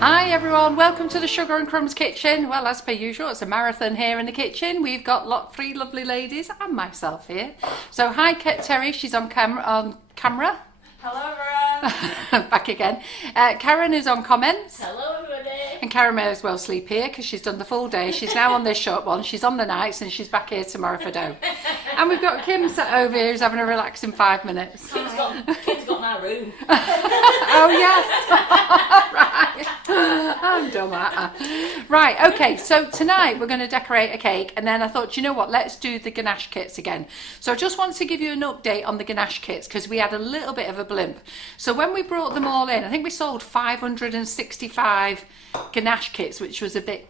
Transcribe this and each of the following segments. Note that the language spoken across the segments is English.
Hi everyone, welcome to the Sugar and Crumbs Kitchen. Well, as per usual, it's a marathon here in the kitchen. We've got three lovely ladies and myself here. So hi Terry, she's on camera. Hello everyone. Back again. Karen is on comments. Hello everybody. And Karen may as well sleep here because she's done the full day. She's now on this short one. She's on the nights and she's back here tomorrow for dough. And we've got Kim sat over here who's having a relaxing 5 minutes. Kim's got my room. Oh yes. Right. I'm dumb at her. Right, okay, so tonight we're going to decorate a cake, and then I thought, you know what, let's do the Ganache kits again. So I just want to give you an update on the Ganache kits because we had a little bit of a blimp. So when we brought them all in, I think we sold 565 Ganache kits, which was a bit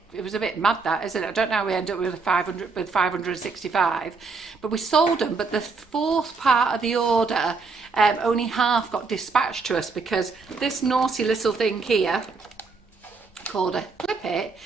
mad, that, isn't it? I don't know how we ended up with 565, but we sold them, but the fourth part of the order, only half got dispatched to us because this naughty little thing here called a clip it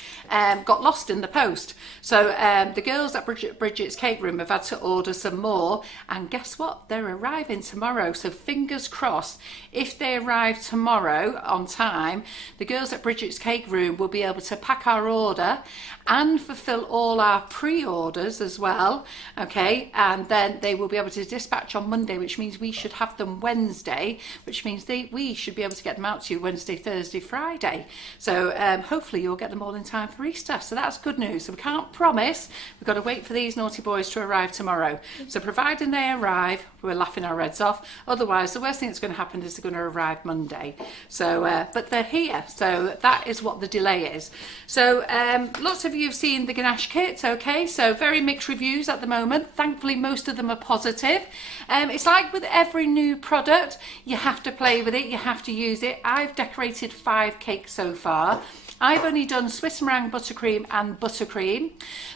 got lost in the post. So the girls at Brigid's Cake Room have had to order some more, and guess what, they're arriving tomorrow. So fingers crossed, if they arrive tomorrow on time, the girls at Brigid's Cake Room will be able to pack our order and fulfill all our pre-orders as well, okay, and then they will be able to dispatch on Monday, which means we should have them Wednesday, which means we should be able to get them out to you Wednesday, Thursday, Friday. So hopefully you'll get them all in time for Easter. So that's good news. So we can't promise, we've got to wait for these naughty boys to arrive tomorrow. So providing they arrive, we're laughing our heads off. Otherwise, the worst thing that's going to happen is they're going to arrive Monday. So but they're here, so that is what the delay is. So lots of you have seen the Ganache kit, okay, so very mixed reviews at the moment. Thankfully most of them are positive. It's like with every new product, you have to play with it, you have to use it. I've decorated 5 cakes so far. I've only done Swiss meringue, buttercream and buttercream.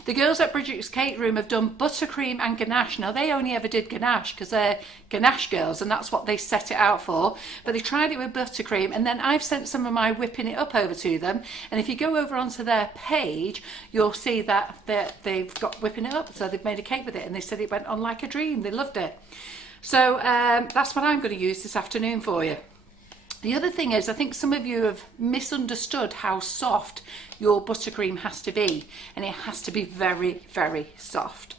The girls at Brigid's Cake Room have done buttercream and ganache. Now they only ever did ganache because they're ganache girls and that's what they set it out for. But they tried it with buttercream, and then I've sent some of my whipping it up over to them. And if you go over onto their page, you'll see that they've got whipping it up. So they've made a cake with it, and they said it went on like a dream. They loved it. So that's what I'm going to use this afternoon for you. The other thing is, I think some of you have misunderstood how soft your buttercream has to be, and it has to be very, very soft.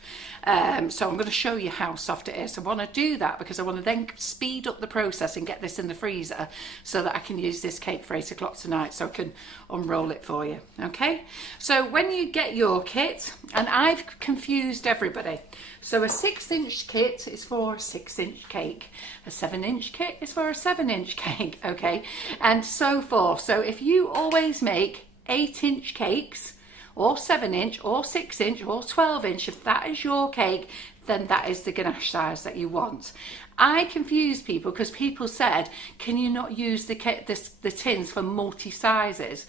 So I'm going to show you how soft it is. I want to do that because I want to then speed up the process and get this in the freezer so that I can use this cake for 8 o'clock tonight, so I can unroll it for you. Okay, so when you get your kit, and I've confused everybody, so a 6-inch kit is for a 6-inch cake, a 7-inch kit is for a 7-inch cake, okay, and so forth. So if you always make 8-inch cakes, or 7-inch, or 6-inch, or 12-inch, if that is your cake, then that is the ganache size that you want. I confuse people because people said, can you not use the tins for multi-sizes?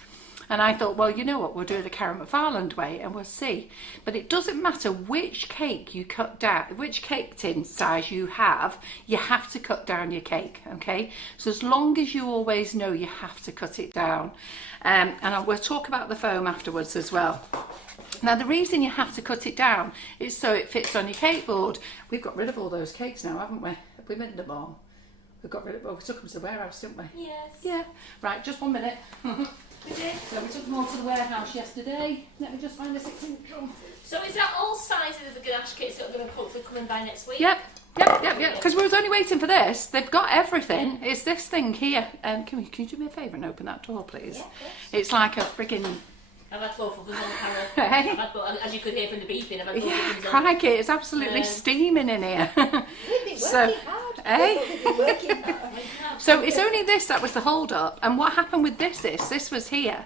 And I thought, well, you know what, we'll do it the Karen McFarland way and we'll see. But it doesn't matter which cake you cut down, which cake tin size you have to cut down your cake, okay? So as long as you always know you have to cut it down. And we'll talk about the foam afterwards as well. Now the reason you have to cut it down is so it fits on your cake board. We've got rid of all those cakes now, haven't we? Have we made them all? We've got rid of, well, we took them to the warehouse, didn't we? Yes. Yeah. Right, just 1 minute. We did. So we took them all to the warehouse yesterday. Let me just find a 6-inch drum. So is that all sizes of the ganache kits that are going to hopefully come in by next week? Yep. Because we was only waiting for this. They've got everything. It's this thing here. Can you do me a favour and open that door, please? Yeah, it's like a frigging... I've had both of them on camera. Hey? As you could hear from the beeping, I've had both yeah, of them on. crikey, it's absolutely steaming in here. We've been working hard. So it's only this that was the hold up, and what happened with this was here,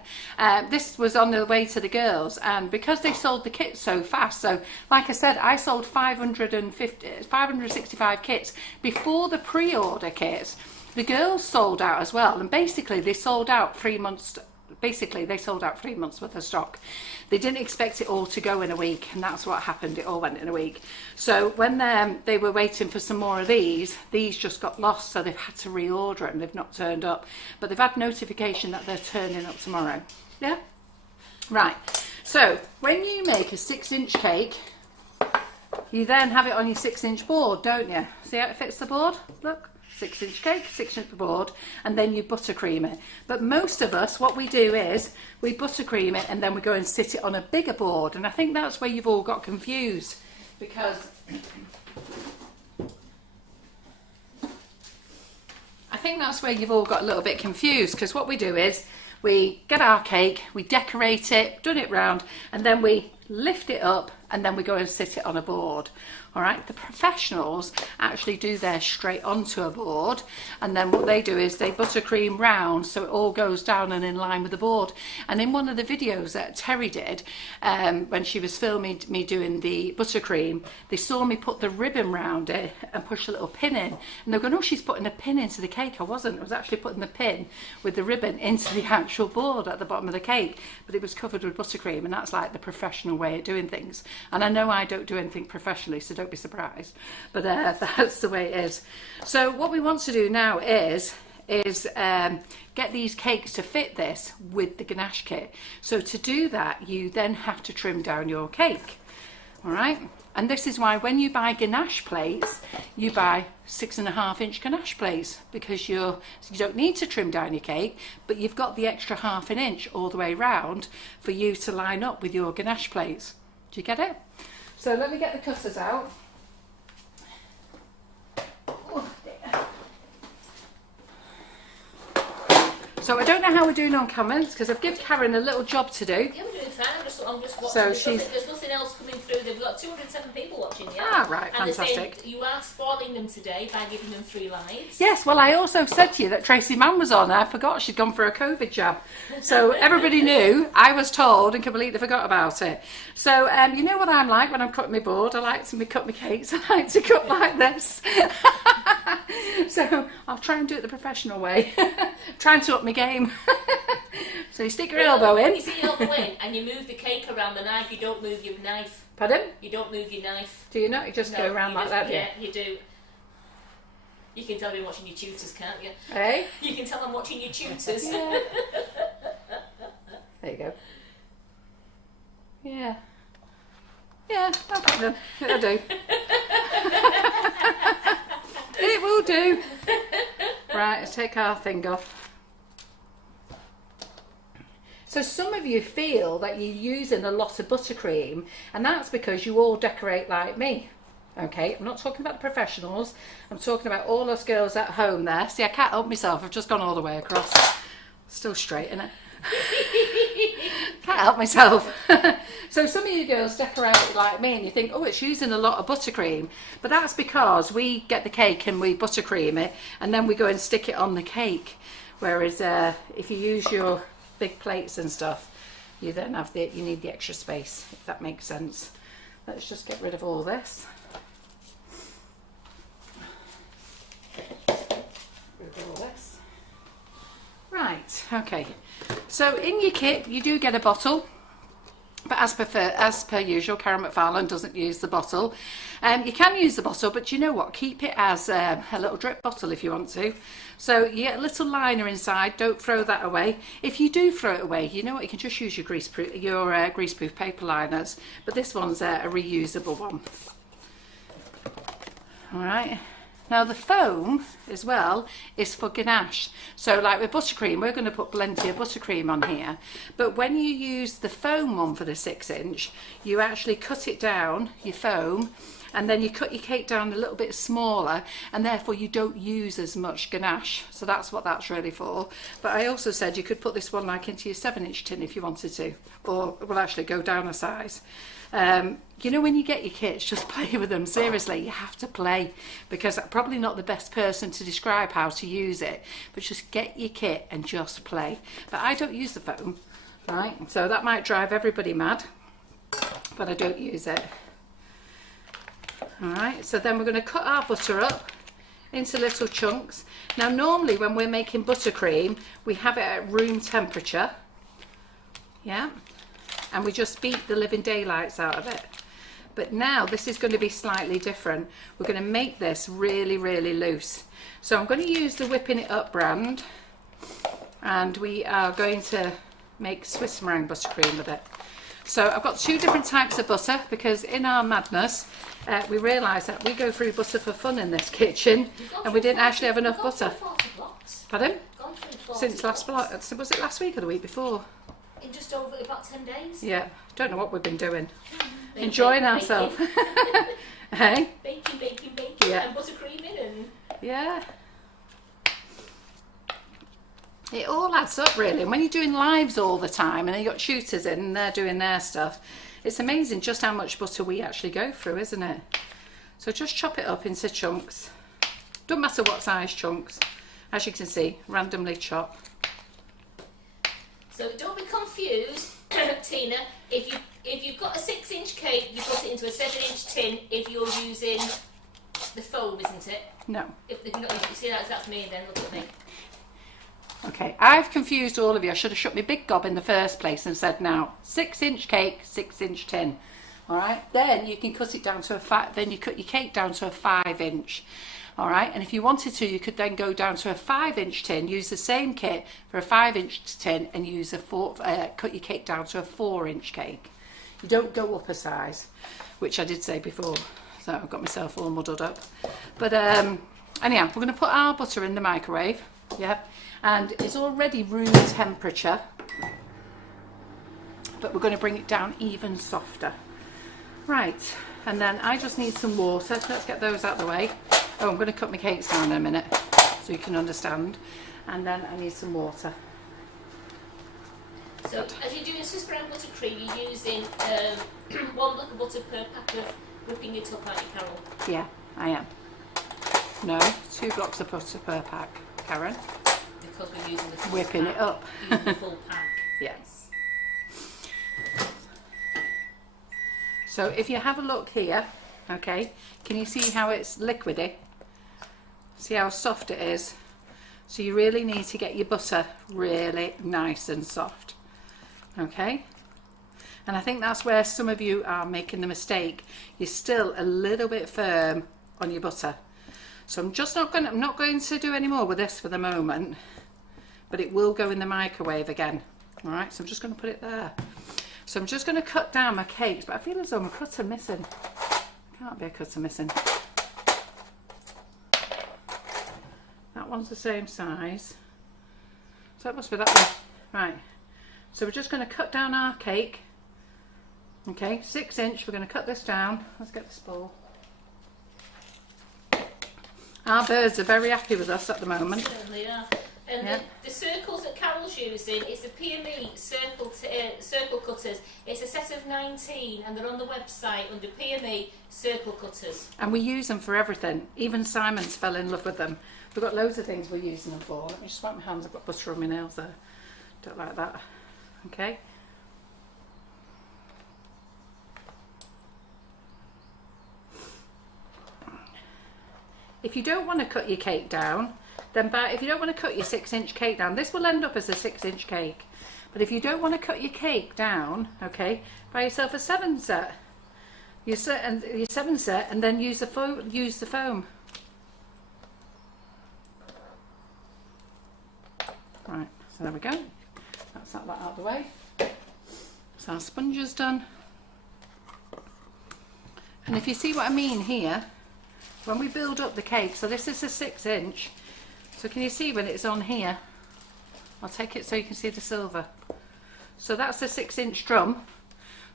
this was on the way to the girls, and because they sold the kits so fast, so like I said, I sold 565 kits before the pre-order kits. The girls sold out as well, and basically they sold out 3 months. Basically, they sold out 3 months worth of stock. They didn't expect it all to go in a week, and that's what happened. It all went in a week. So when they were waiting for some more of these just got lost, so they've had to reorder it, and they've not turned up. But they've had notification that they're turning up tomorrow. Yeah? Right. So when you make a 6-inch cake, you then have it on your 6-inch board, don't you? See how it fits the board? Look. 6-inch cake, 6-inch board, and then you buttercream it. But most of us, what we do is we buttercream it and then we go and sit it on a bigger board. And I think that's where you've all got confused, because what we do is we get our cake, we decorate it, done it round, and then we lift it up and then we go and sit it on a board. All right, the professionals actually do theirs straight onto a board, and then what they do is they buttercream round so it all goes down and in line with the board. And in one of the videos that Terry did, when she was filming me doing the buttercream, they saw me put the ribbon round it and push a little pin in, and they're going, oh, she's putting a pin into the cake. I wasn't. I was actually putting the pin with the ribbon into the actual board at the bottom of the cake, but it was covered with buttercream, and that's like the professional way of doing things. And I know I don't do anything professionally, so don't be surprised, but that's the way it is. So what we want to do now is get these cakes to fit this with the ganache kit. So to do that, you then have to trim down your cake. All right, and this is why when you buy ganache plates, you buy 6.5-inch ganache plates, because you don't need to trim down your cake, but you've got the extra 1/2 inch all the way round for you to line up with your ganache plates. Do you get it? So let me get the cutters out. Oh, dear. So I don't know how we're doing on comments, because I've given Karen a little job to do. Yeah, we're doing fine. I'm just watching. So there's nothing else coming through. They've got 207 people watching. Yeah. Ah, right, and fantastic. they're saying you are spoiling them today by giving them 3 lives. Yes, well, I also said to you that Tracy Mann was on. I forgot she'd gone for a COVID jab. So everybody knew. I was told and completely forgot about it. So you know what I'm like when I'm cutting my board? I like to cut my cakes. I like to cut like this. So I'll try and do it the professional way. Trying to up my game. So you stick your elbow in. When you see your elbow in and you move the cake around the knife, you don't move your knife. Pardon? You don't move your knife. Do you not? You just go around like that, do you? Yeah, you do. You can tell I'm watching your tutors, can't you? Hey? You can tell I'm watching your tutors. Yeah. There you go. Yeah. Yeah, no problem. It'll do. It will do. Right, let's take our thing off. So some of you feel that you're using a lot of buttercream, and that's because you all decorate like me. Okay, I'm not talking about the professionals. I'm talking about all us girls at home there. See, I can't help myself. I've just gone all the way across. Still straight, innit? Can't help myself. So some of you girls decorate like me and you think, oh, it's using a lot of buttercream. But that's because we get the cake and we buttercream it and then we go and stick it on the cake. Whereas if you use your big plates and stuff, you then have you need the extra space, if that makes sense. Let's just get rid of all this. Right, okay. So in your kit you do get a bottle, but as per usual, Karen McFarlane doesn't use the bottle. You can use the bottle, but you know what? Keep it as a little drip bottle if you want to. So you get a little liner inside. Don't throw that away. If you do throw it away, you know what? You can just use your greaseproof paper liners. But this one's a reusable one. All right. Now the foam as well is for ganache. So like with buttercream, we're going to put plenty of buttercream on here. But when you use the foam one for the 6-inch, you actually cut it down, your foam, and then you cut your cake down a little bit smaller, and therefore you don't use as much ganache. So that's what that's really for. But I also said you could put this one like into your 7-inch tin if you wanted to, or well actually go down a size. You know, when you get your kits, just play with them. Seriously, you have to play, because I'm probably not the best person to describe how to use it, but just get your kit and just play. But I don't use the foam, right? So that might drive everybody mad, but I don't use it. All right, so then we're going to cut our butter up into little chunks. Now, normally when we're making buttercream, we have it at room temperature, yeah, and we just beat the living daylights out of it. But now this is going to be slightly different. We're going to make this really, really loose. So I'm going to use the Whipping It Up brand, and we are going to make Swiss meringue buttercream with it. So I've got 2 different types of butter, because in our madness, we realised that we go through butter for fun in this kitchen, and we didn't actually have enough butter. Pardon? Since was it last week or the week before? In just over about 10 days. Yeah, don't know what we've been doing. Enjoying ourselves. Hey? Baking, yeah. And buttercreaming and... Yeah. It all adds up, really. And when you're doing lives all the time, and you've got shooters in and they're doing their stuff, it's amazing just how much butter we actually go through, isn't it? So just chop it up into chunks. Don't matter what size chunks. As you can see, randomly chop. So don't be confused, Tina. If you've got a 6-inch cake, you put it into a 7-inch tin if you're using the foam, isn't it? No. If you're not using, see that's me then, look at me. Okay, I've confused all of you. I should have shut my big gob in the first place and said, now, 6-inch cake, 6-inch tin. All right, then you can cut it down to then you cut your cake down to a 5-inch. All right, and if you wanted to, you could then go down to a 5-inch tin, use the same kit for a 5-inch tin, and use cut your cake down to a 4-inch cake. You don't go up a size, which I did say before, so I've got myself all muddled up. But anyhow, we're going to put our butter in the microwave, yeah, and it's already room temperature, but we're going to bring it down even softer. Right, and then I just need some water, so let's get those out of the way. Oh, I'm going to cut my cakes down in a minute so you can understand. And then I need some water. So as you're doing Swiss brown buttercream, you're using 1 block of butter per pack of whipping it up, aren't you, Carol? Yeah, I am. No, 2 blocks of butter per pack, Karen. Because we're using the full Whipping pack. it up. Using the full pack. Yes. So if you have a look here, okay, can you see how it's liquidy? See how soft it is? So you really need to get your butter really nice and soft, okay? And I think that's where some of you are making the mistake. You're still a little bit firm on your butter. So I'm not going to do any more with this for the moment, but it will go in the microwave again. All right, so I'm just going to put it there. So I'm just going to cut down my cakes, but I feel as though my cutter missing. Can't be a cutter missing. That one's the same size. So that must be that one. Right. So we're just going to cut down our cake. Okay, 6-inch. We're going to cut this down. Let's get the spool. Our birds are very happy with us at the moment. Certainly are. And yeah. the circles that Carol's using, it's the PME circle cutters. It's a set of 19 and they're on the website under PME circle cutters. And we use them for everything. Even Simon's fell in love with them. We've got loads of things we're using them for. Let me just wipe my hands. I've got butter on my nails there. Don't like that. Okay. If you don't want to cut your cake down, then if you don't want to cut your 6-inch cake down, this will end up as a 6-inch cake. But if you don't want to cut your cake down, okay, buy yourself a 7 set. Your 7 set, and then use the foam. Right, so there we go. That's that out of the way. So our sponge is done. And if you see what I mean here, when we build up the cake, so this is a 6-inch. So can you see when it's on here? I'll take it so you can see the silver. So that's a 6-inch drum.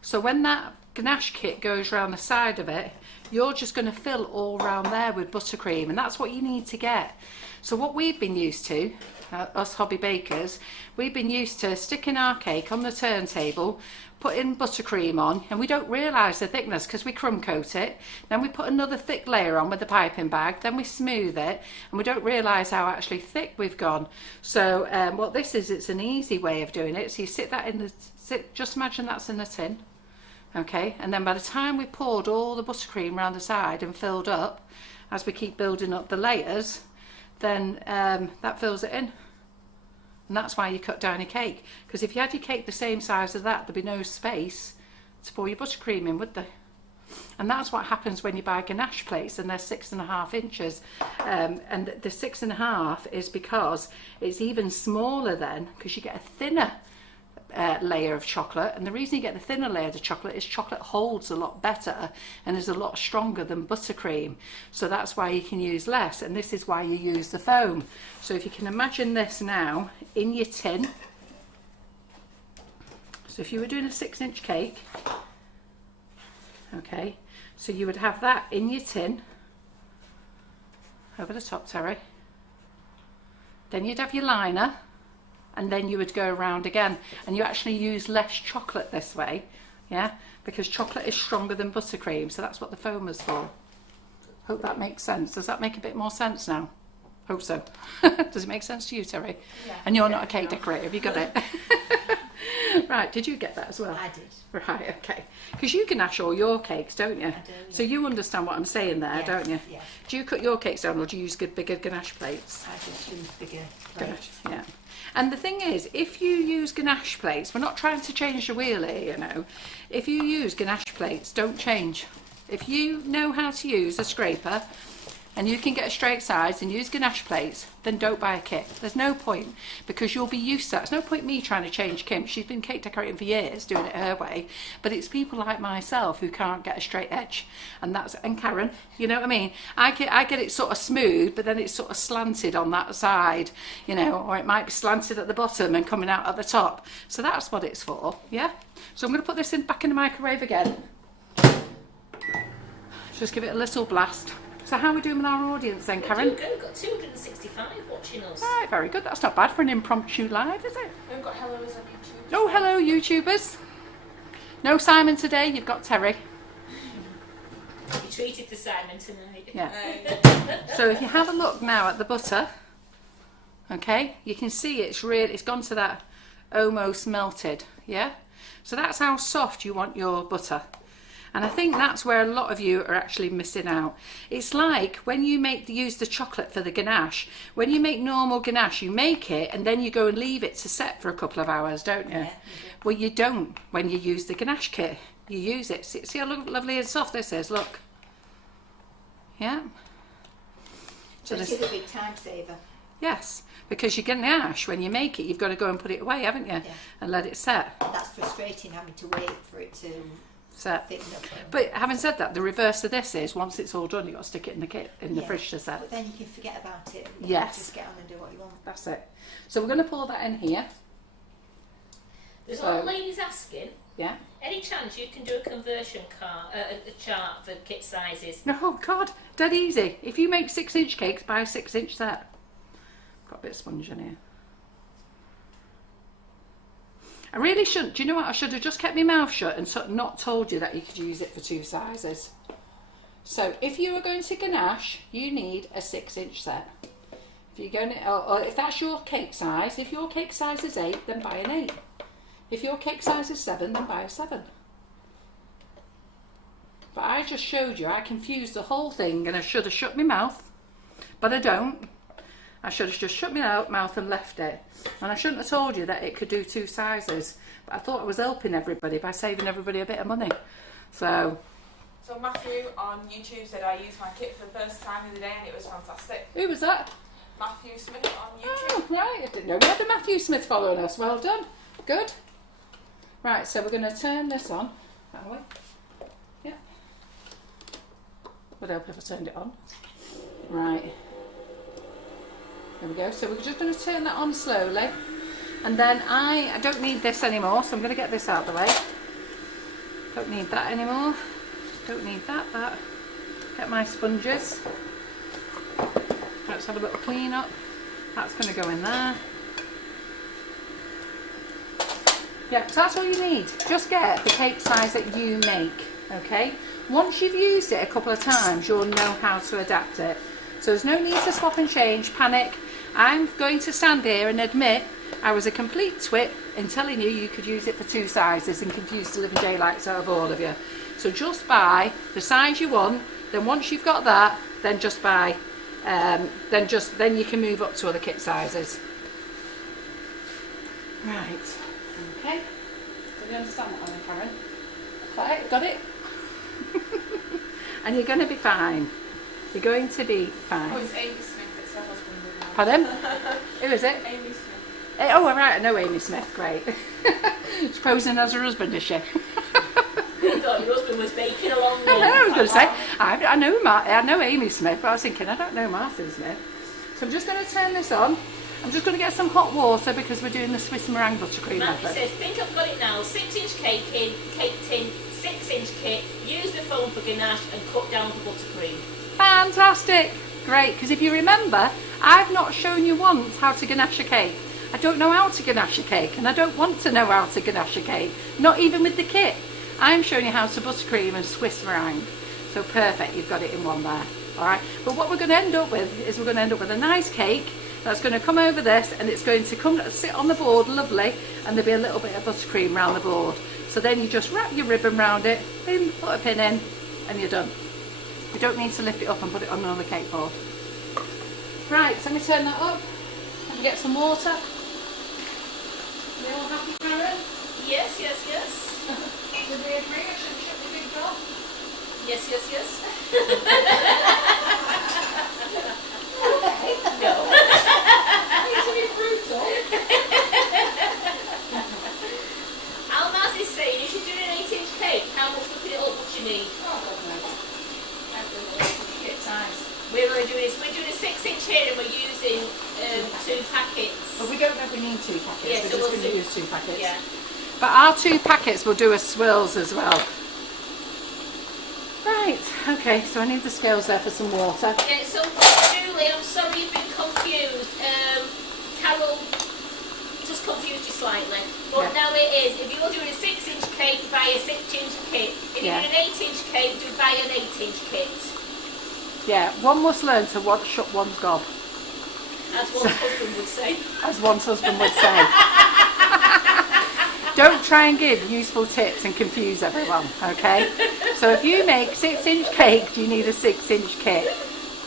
So when that ganache kit goes around the side of it, you're just going to fill all around there with buttercream, and that's what you need to get. So what we've been used to, us hobby bakers, we've been used to sticking our cake on the turntable, putting buttercream on, and we don't realise the thickness because we crumb coat it, then we put another thick layer on with the piping bag, then we smooth it, and we don't realise how actually thick we've gone. So what this is, it's an easy way of doing it. So you sit that in the, just imagine that's in a tin, okay, and then by the time we poured all the buttercream around the side and filled up, as we keep building up the layers, then that fills it in. And that's why you cut down your cake, because if you had your cake the same size as that, there'd be no space to pour your buttercream in, would there? And that's what happens when you buy Ganache plates and they're 6.5 inches. And the 6.5 is because it's even smaller then, because you get a thinner layer of chocolate, and the reason you get the thinner layer of chocolate is chocolate holds a lot better and is a lot stronger than buttercream, so that's why you can use less, and this is why you use the foam. So if you can imagine this now in your tin, so if you were doing a 6-inch cake, okay, so you would have that in your tin over the top, Terry, then you'd have your liner, and then you would go around again, and you actually use less chocolate this way, yeah, because chocolate is stronger than buttercream, so that's what the foam is for. Hope that makes sense. Does that make a bit more sense now? Hope so. Does it make sense to you, Terry? Yeah. And you're not a cake decorator, have you got it? Right, did you get that as well? I did. Right, okay. Because you ganache all your cakes, don't you? I do, yeah. So you understand what I'm saying there, Yes, don't you? yes. Do you cut your cakes down, or do you use good bigger ganache plates? I just use bigger Ganache, plates. yeah. And the thing is, if you use ganache plates, we're not trying to change the wheel here, you know. If you use ganache plates, don't change. If you know how to use a scraper and you can get a straight size and use ganache plates, then don't buy a kit. There's no point, because you'll be used to that. There's no point me trying to change Kim. She's been cake decorating for years, doing it her way. But it's people like myself who can't get a straight edge. And Karen, you know what I mean? I get it sort of smooth, but then it's sort of slanted on that side, you know, or it might be slanted at the bottom and coming out at the top. So that's what it's for, yeah? So I'm going to put this back in the microwave again. Just give it a little blast. So how are we doing with our audience then, Karen? We've got 265 watching us. Right, very good. That's not bad for an impromptu live, is it? We've got hellos on YouTube. Oh, hello, YouTubers. No Simon today, you've got Terry. You treated to Simon tonight. Yeah. So if you have a look now at the butter, okay, you can see it's gone to that almost melted, yeah? So that's how soft you want your butter. And I think that's where a lot of you are actually missing out. It's like when you use the chocolate for the ganache. When you make normal ganache, you make it and then you go and leave it to set for a couple of hours, don't you? Yeah, well, you don't when you use the ganache kit. You use it. See how lovely and soft this is, look. Yeah. So this is a big time saver. Yes, because your ganache, when you make it, you've got to go and put it away, haven't you? Yeah. And let it set. That's frustrating, having to wait for it to set. thicken up. But having said that, the reverse of this is once it's all done, you've got to stick it in the kit in the fridge to set. But then you can forget about it. And yes. Just get on and do what you want. That's it. So we're going to pour that in here. There's a lot of ladies asking. Yeah. Any chance you can do a conversion a chart for kit sizes? Oh God, dead easy. If you make 6-inch cakes, buy a 6-inch set. Got a bit of sponge in here. I really shouldn't. Do you know what? I should have just kept my mouth shut and not told you that you could use it for 2 sizes. So if you are going to ganache, you need a 6-inch set. If you're going to, or if that's your cake size, if your cake size is 8, then buy an 8. If your cake size is 7, then buy a 7. But I just showed you, I confused the whole thing, and I should have shut my mouth, but I don't. I should have just shut my mouth and left it. And I shouldn't have told you that it could do 2 sizes. But I thought I was helping everybody by saving everybody a bit of money. So Matthew on YouTube said I used my kit for the first time the other day and it was fantastic. who was that? Matthew Smith on YouTube. Oh, right. I didn't know we had the Matthew Smith following us. Well done. Good. Right, so we're going to turn this on. That way. Yeah. Would help if I turned it on. Right. There we go. So we're just going to turn that on slowly. And then I don't need this anymore, so I'm going to get this out of the way. Don't need that anymore. Don't need that. Get my sponges. Let's have a little clean up. That's going to go in there. Yeah, so that's all you need. Just get the cake size that you make, okay? Once you've used it a couple of times, you'll know how to adapt it. So there's no need to swap and change, panic. I'm going to stand here and admit I was a complete twit in telling you you could use it for 2 sizes and confuse the living daylights out of all of you. So just buy the size you want, then once you've got that, then just buy, then you can move up to other kit sizes. Right. Okay, do you understand that one, Karen? Right, got it? And you're going to be fine. You're going to be fine. Oh, it's Amy Smith, it's her husband. Pardon? Who is it? Amy Smith. Oh, right, I know Amy Smith, great. She's posing as her husband, is she? I thought your husband was baking along there. I was going to say, I know Amy Smith, but I was thinking, I don't know Martin Smith. So I'm just going to turn this on. I'm just going to get some hot water because we're doing the Swiss meringue buttercream Matthew method. says, think I've got it now. 6-inch cake tin, 6-inch kit. Use the foam for ganache and cut down for buttercream. Fantastic! Great, because if you remember, I've not shown you once how to ganache a cake. I don't know how to ganache a cake, and I don't want to know how to ganache a cake, not even with the kit. I'm showing you how to buttercream and Swiss meringue. So perfect, you've got it in one there. Alright, but what we're going to end up with is we're going to end up with a nice cake that's going to come over this, and it's going to come sit on the board lovely, and there'll be a little bit of buttercream around the board. So then you just wrap your ribbon around it, boom, put a pin in, and you're done. You don't need to lift it up and put it on another cake board. Right, so let me turn that up and get some water. Are we all happy, Karen? Yes, yes, yes. Did we agree I shouldn't shut the big door? Yes, yes, yes. Okay. No. I need to be brutal. Almaz is saying, if you're doing an 8-inch cake, how much whipping it up would you need? Oh, I don't know. I don't know. Kit size. We're doing a 6-inch here and we're using 2 packets. But we don't know if we need 2 packets. Yeah, we're so just we'll going to do- use 2 packets. Yeah. But our 2 packets will do a swirls as well. Right, okay, so I need the scales there for some water. Yeah, so Julie, I'm sorry you've been confused. Carol just confused you slightly. But Yeah. now it is, if you're doing a 6-inch cake, buy a 6-inch kit. If Yeah. you're doing an 8-inch cake, buy an 8-inch kit. Yeah, one must learn to shut one's gob, As one's husband would say. as one's husband would say. Don't try and give useful tips and confuse everyone, okay? So if you make 6-inch cake, you need a 6-inch kit.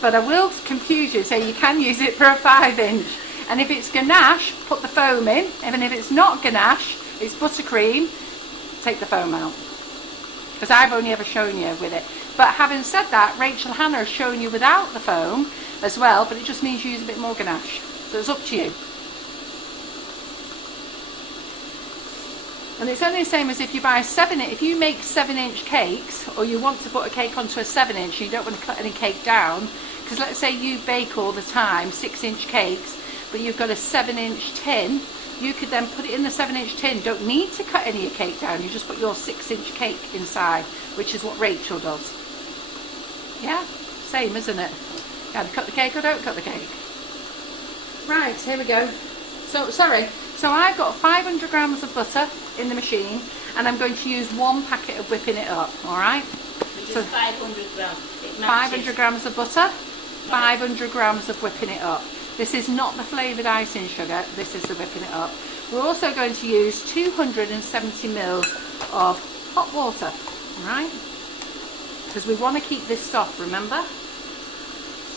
But I will confuse you, so you can use it for a 5-inch. And if it's ganache, put the foam in. And if it's not ganache, it's buttercream, take the foam out. Because I've only ever shown you with it. But having said that, Rachel Hannah has shown you without the foam as well, but it just means you use a bit more ganache. So it's up to you. And it's only the same as if you buy if you make 7-inch cakes, or you want to put a cake onto a 7-inch, you don't want to cut any cake down, because let's say you bake all the time 6-inch cakes, but you've got a 7-inch tin, you could then put it in the 7-inch tin. Don't need to cut any of your cake down, you just put your 6-inch cake inside, which is what Rachel does. Yeah, same, isn't it? Either cut the cake or don't cut the cake. Right, here we go. So I've got 500 grams of butter in the machine, and I'm going to use 1 packet of whipping it up, alright? Which is So 500 grams. It matches. 500 grams of butter, 500 grams of whipping it up. This is not the flavoured icing sugar, this is the whipping it up. We're also going to use 270 mils of hot water, alright? Because we want to keep this soft, remember?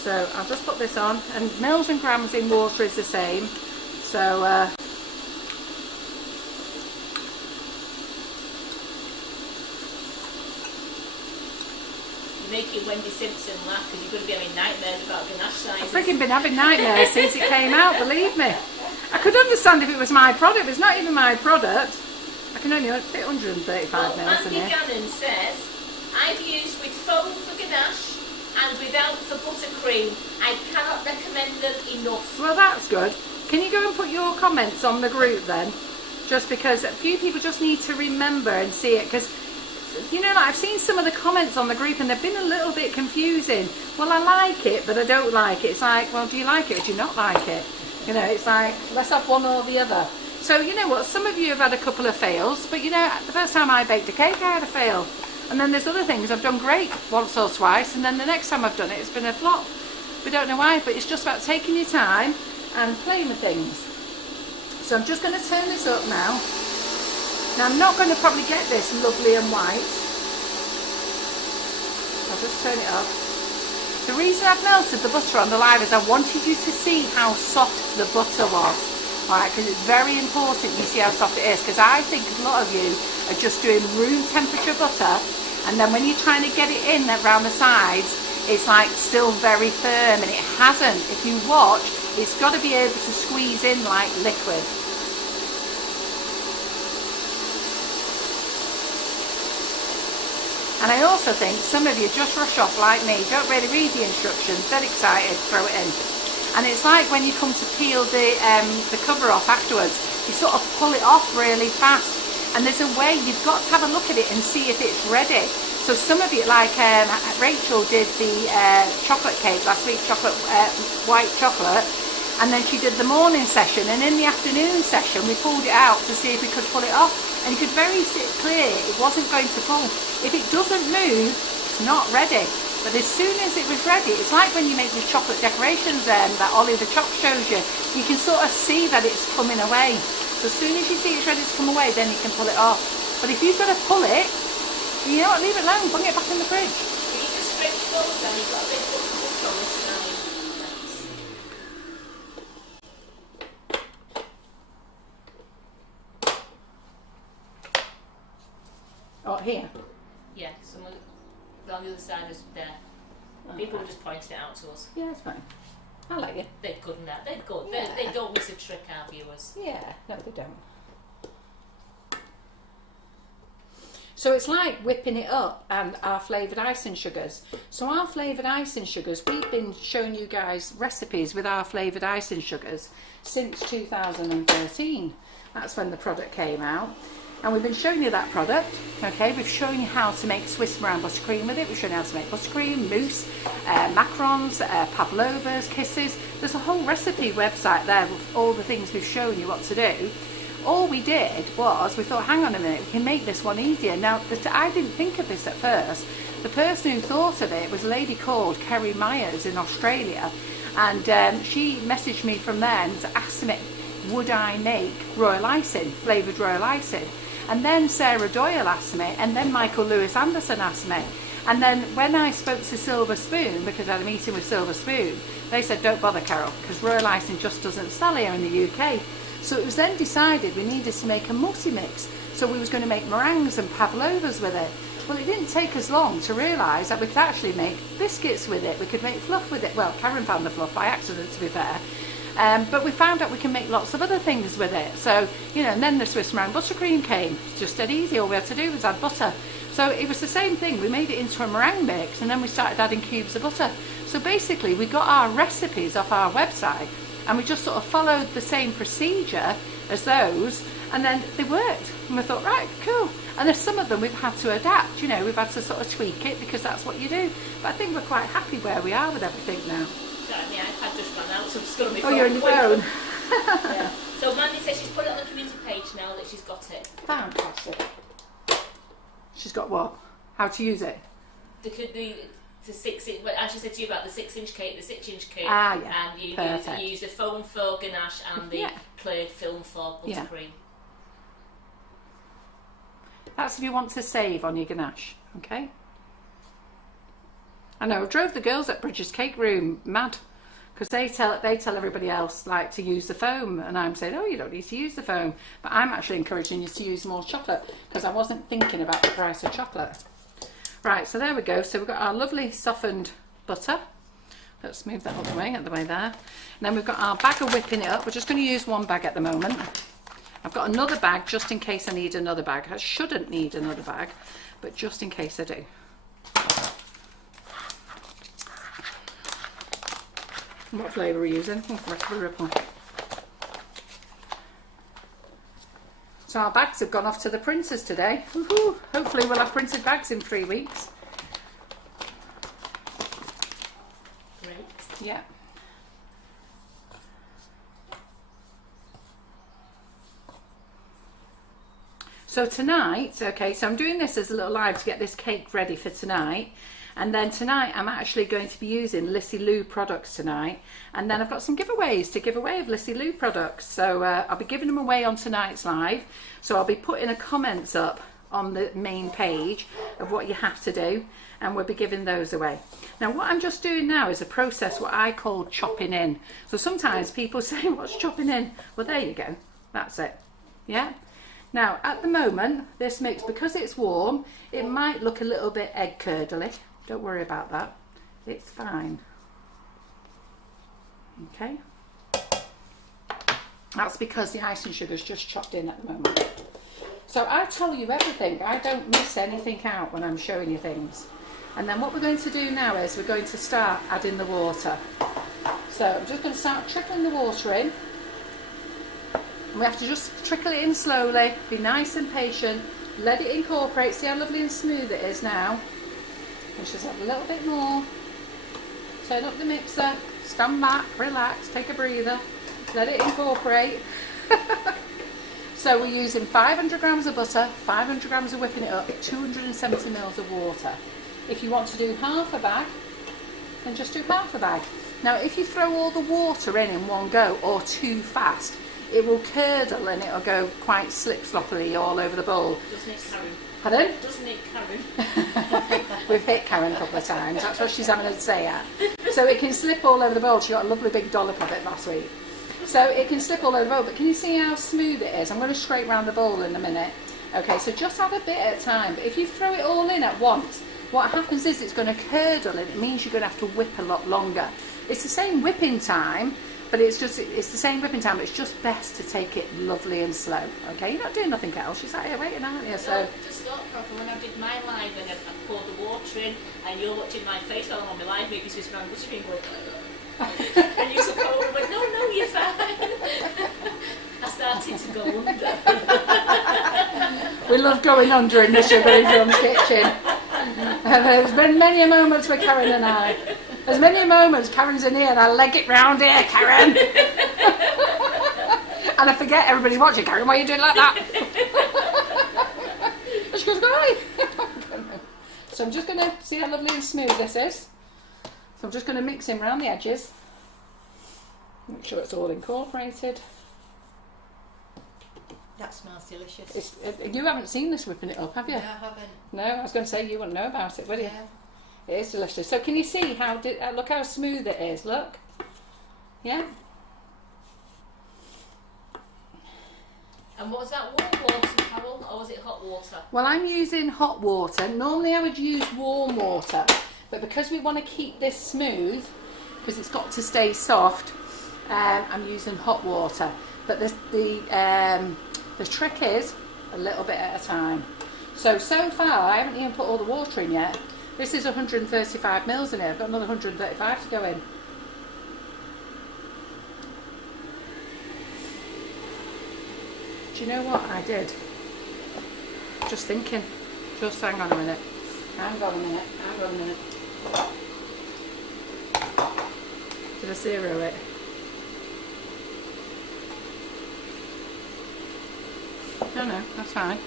So I'll just put this on, and mils and grams in water is the same. So You're making Wendy Simpson laugh because you're going to be having nightmares about ganache sizes. I've freaking been having nightmares since it came out, believe me. I could understand if it was my product, but it's not even my product. I can only fit 135 Well, mils in Andy here. Gannon says, I've used with foam for ganache and without for buttercream. I cannot recommend them enough. Well, that's good. Can you go and put your comments on the group then? Just because a few people just need to remember and see it, because you know, like I've seen some of the comments on the group and they've been a little bit confusing. Well, I like it, but I don't like it. It's like, well, do you like it or do you not like it? You know, it's like, let's have one or the other. So, you know what, some of you have had a couple of fails, but you know, the first time I baked a cake, I had a fail. And then there's other things I've done great once or twice, and then the next time I've done it, it's been a flop. We don't know why, but it's just about taking your time and playing with things. So I'm just going to turn this up now. Now I'm not going to probably get this lovely and white. I'll just turn it up. The reason I've melted the butter on the live is I wanted you to see how soft the butter was. Alright, because it's very important you see how soft it is, because I think a lot of you are just doing room temperature butter, and then when you're trying to get it in around the sides, it's like still very firm, and it hasn't. If you watch, it's got to be able to squeeze in like liquid. And I also think some of you just rush off like me, don't really read the instructions, dead excited, throw it in. And it's like when you come to peel the cover off afterwards, you sort of pull it off really fast. And there's a way, you've got to have a look at it and see if it's ready. So some of you, like Rachel did the chocolate cake last week, white chocolate, and then she did the morning session, and in the afternoon session we pulled it out to see if we could pull it off, and you could very clear it wasn't going to pull. If it doesn't move, it's not ready. But as soon as it was ready, it's like when you make these chocolate decorations that Ollie the Chop shows you, you can sort of see that it's coming away. So as soon as you see it's ready to come away, then you can pull it off. But if you've got to pull it, you know what, leave it alone, bring it back in the fridge. Can you just stretch forward then? You've got a bit of butter on this side. Oh, here? Yeah, someone on the other side is there. People were just pointing it out to us. Yeah, it's fine. I like it. They're good in that. They're good. Yeah. They don't miss a trick, our viewers. Yeah, no they don't. So it's like whipping it up and our flavoured icing sugars. So our flavoured icing sugars, we've been showing you guys recipes with our flavoured icing sugars since 2013. That's when the product came out. And we've been showing you that product, okay? We've shown you how to make Swiss meringue buttercream with it. We've shown you how to make buttercream, mousse, macarons, pavlovas, kisses. There's a whole recipe website there with all the things we've shown you what to do. All we did was, we thought, hang on a minute, we can make this one easier. Now, I didn't think of this at first. The person who thought of it was a lady called Kerry Myers in Australia. And she messaged me from there and asked me, would I make royal icing, flavoured royal icing? And then Sarah Doyle asked me, and then Michael Lewis Anderson asked me. And then when I spoke to Silver Spoon, because I had a meeting with Silver Spoon, they said, don't bother, Carol, because royal icing just doesn't sell here in the UK. So it was then decided we needed to make a multi-mix. So we was going to make meringues and pavlovas with it. Well, it didn't take us long to realise that we could actually make biscuits with it. We could make fluff with it. Well, Karen found the fluff by accident, to be fair. But we found out we can make lots of other things with it. So, you know, and then the Swiss meringue buttercream came. It's just dead easy. All we had to do was add butter. So it was the same thing. We made it into a meringue mix, and then we started adding cubes of butter. So basically, we got our recipes off our website, and we just sort of followed the same procedure as those, and then they worked. And we thought, right, cool. And there's some of them we've had to adapt. You know, we've had to sort of tweak it because that's what you do. But I think we're quite happy where we are with everything now. The iPad just ran out, so I'm just going to be Oh, you're on your phone. Yeah. So Mandy says she's put it on the community page now that she's got it. Fantastic. She's got what? How to use it? The 6 inch, as she said to you about the 6-inch cake, the 6-inch cake. Ah, yeah. And you Perfect. use the foam for ganache and the cleared film for buttercream. Yeah. That's if you want to save on your ganache, okay? I know, I drove the girls at Brigid's Cake Room mad, because they tell everybody else like to use the foam, and I'm saying, oh, you don't need to use the foam, but I'm actually encouraging you to use more chocolate because I wasn't thinking about the price of chocolate. Right, so there we go. So we've got our lovely softened butter. Let's move that out the way there. And then we've got our bag of whipping it up. We're just going to use one bag at the moment. I've got another bag just in case I need another bag. I shouldn't need another bag, but just in case I do. What flavour are we using? Oh, Raspberry Ripple. So our bags have gone off to the printers today. Woohoo! Hopefully we'll have printed bags in 3 weeks. Great. Yeah. So tonight, okay, so I'm doing this as a little live to get this cake ready for tonight. And then tonight I'm actually going to be using Lissy Lou products tonight. And then I've got some giveaways to give away of Lissy Lou products. So I'll be giving them away on tonight's live. So I'll be putting a comments up on the main page of what you have to do. And we'll be giving those away. Now what I'm just doing now is a process what I call chopping in. So sometimes people say, what's chopping in? Well, there you go. That's it. Yeah. Now at the moment, this mix, because it's warm, it might look a little bit egg curdly. Don't worry about that. It's fine. Okay. That's because the icing sugar's just chopped in at the moment. So I tell you everything. I don't miss anything out when I'm showing you things. And then what we're going to do now is we're going to start adding the water. So I'm just going to start trickling the water in. And we have to just trickle it in slowly. Be nice and patient. Let it incorporate. See how lovely and smooth it is now. And just add a little bit more. Turn up the mixer, stand back, relax, take a breather, let it incorporate. So we're using 500 grams of butter, 500 grams of whipping it up, 270 mils of water. If you want to do half a bag, then just do half a bag. Now if you throw all the water in one go or too fast, it will curdle and it'll go quite slip-sloppily all over the bowl. Doesn't it, Karen? Pardon? Doesn't it, Karen? We've hit Karen a couple of times. That's what she's having to say at. So it can slip all over the bowl. She got a lovely big dollop of it last week. So it can slip all over the bowl. But can you see how smooth it is? I'm going to scrape round the bowl in a minute. Okay, so just add a bit at a time. But if you throw it all in at once, what happens is it's going to curdle and it means you're going to have to whip a lot longer. It's the same whipping time, but it's the same whipping time, but it's just best to take it lovely and slow. Okay, you're not doing nothing else. You're sat here waiting, aren't you? So No, just thought, Prof, when I did my live and I poured the water in, and you're watching my face while I'm on my live, making Swiss round buttercream going, and you took over and went, no, you're fine. I started to go under. we love going under in the Sugar and Crumbs Kitchen. And there's been many moments with Karen and I. There's many moments Karen's in here and I leg it round here, Karen. And I forget everybody's watching. Karen, why are you doing like that? And she goes, why? So I'm just going to see how lovely and smooth this is. So I'm just going to mix him around the edges. Make sure it's all incorporated. That smells delicious. You haven't seen this whipping it up, have you? No, I haven't. No, I was going to say you wouldn't know about it, would you? Yeah. It is delicious. So can you see how, look how smooth it is, look. Yeah? And what was that, warm water, Carol, or was it hot water? Well, I'm using hot water. Normally I would use warm water, but because we want to keep this smooth, because it's got to stay soft, I'm using hot water. But the trick is a little bit at a time. So far I haven't even put all the water in yet. This is 135 mils in here. I've got another 135 to go in. Do you know what I did? Just thinking. Just hang on a minute. Hang on a minute. Did I zero it? No, that's fine.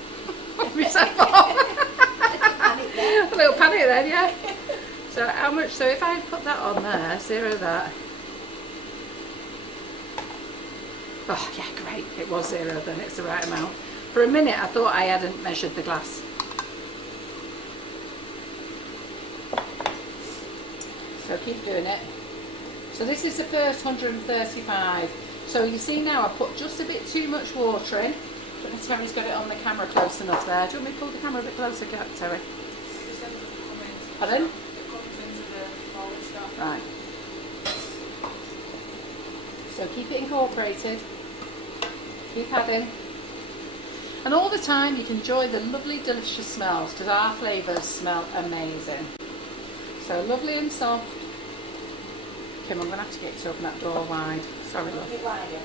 A little panic then, yeah. So how much? So if I put that on there, zero that. Oh yeah, great. It was zero then. It's the right amount. For a minute, I thought I hadn't measured the glass. So keep doing it. So this is the first 135. So you see now I put just a bit too much water in. I don't know if Terry's got it on the camera close enough there. Do you want me to pull the camera a bit closer, Terry? Pardon? It comes into the forward stuff. Right. So keep it incorporated. Keep adding. And all the time you can enjoy the lovely delicious smells because our flavours smell amazing. So lovely and soft. Kim, I'm going to have to get you to open that door wide. Sorry, love. A bit wider.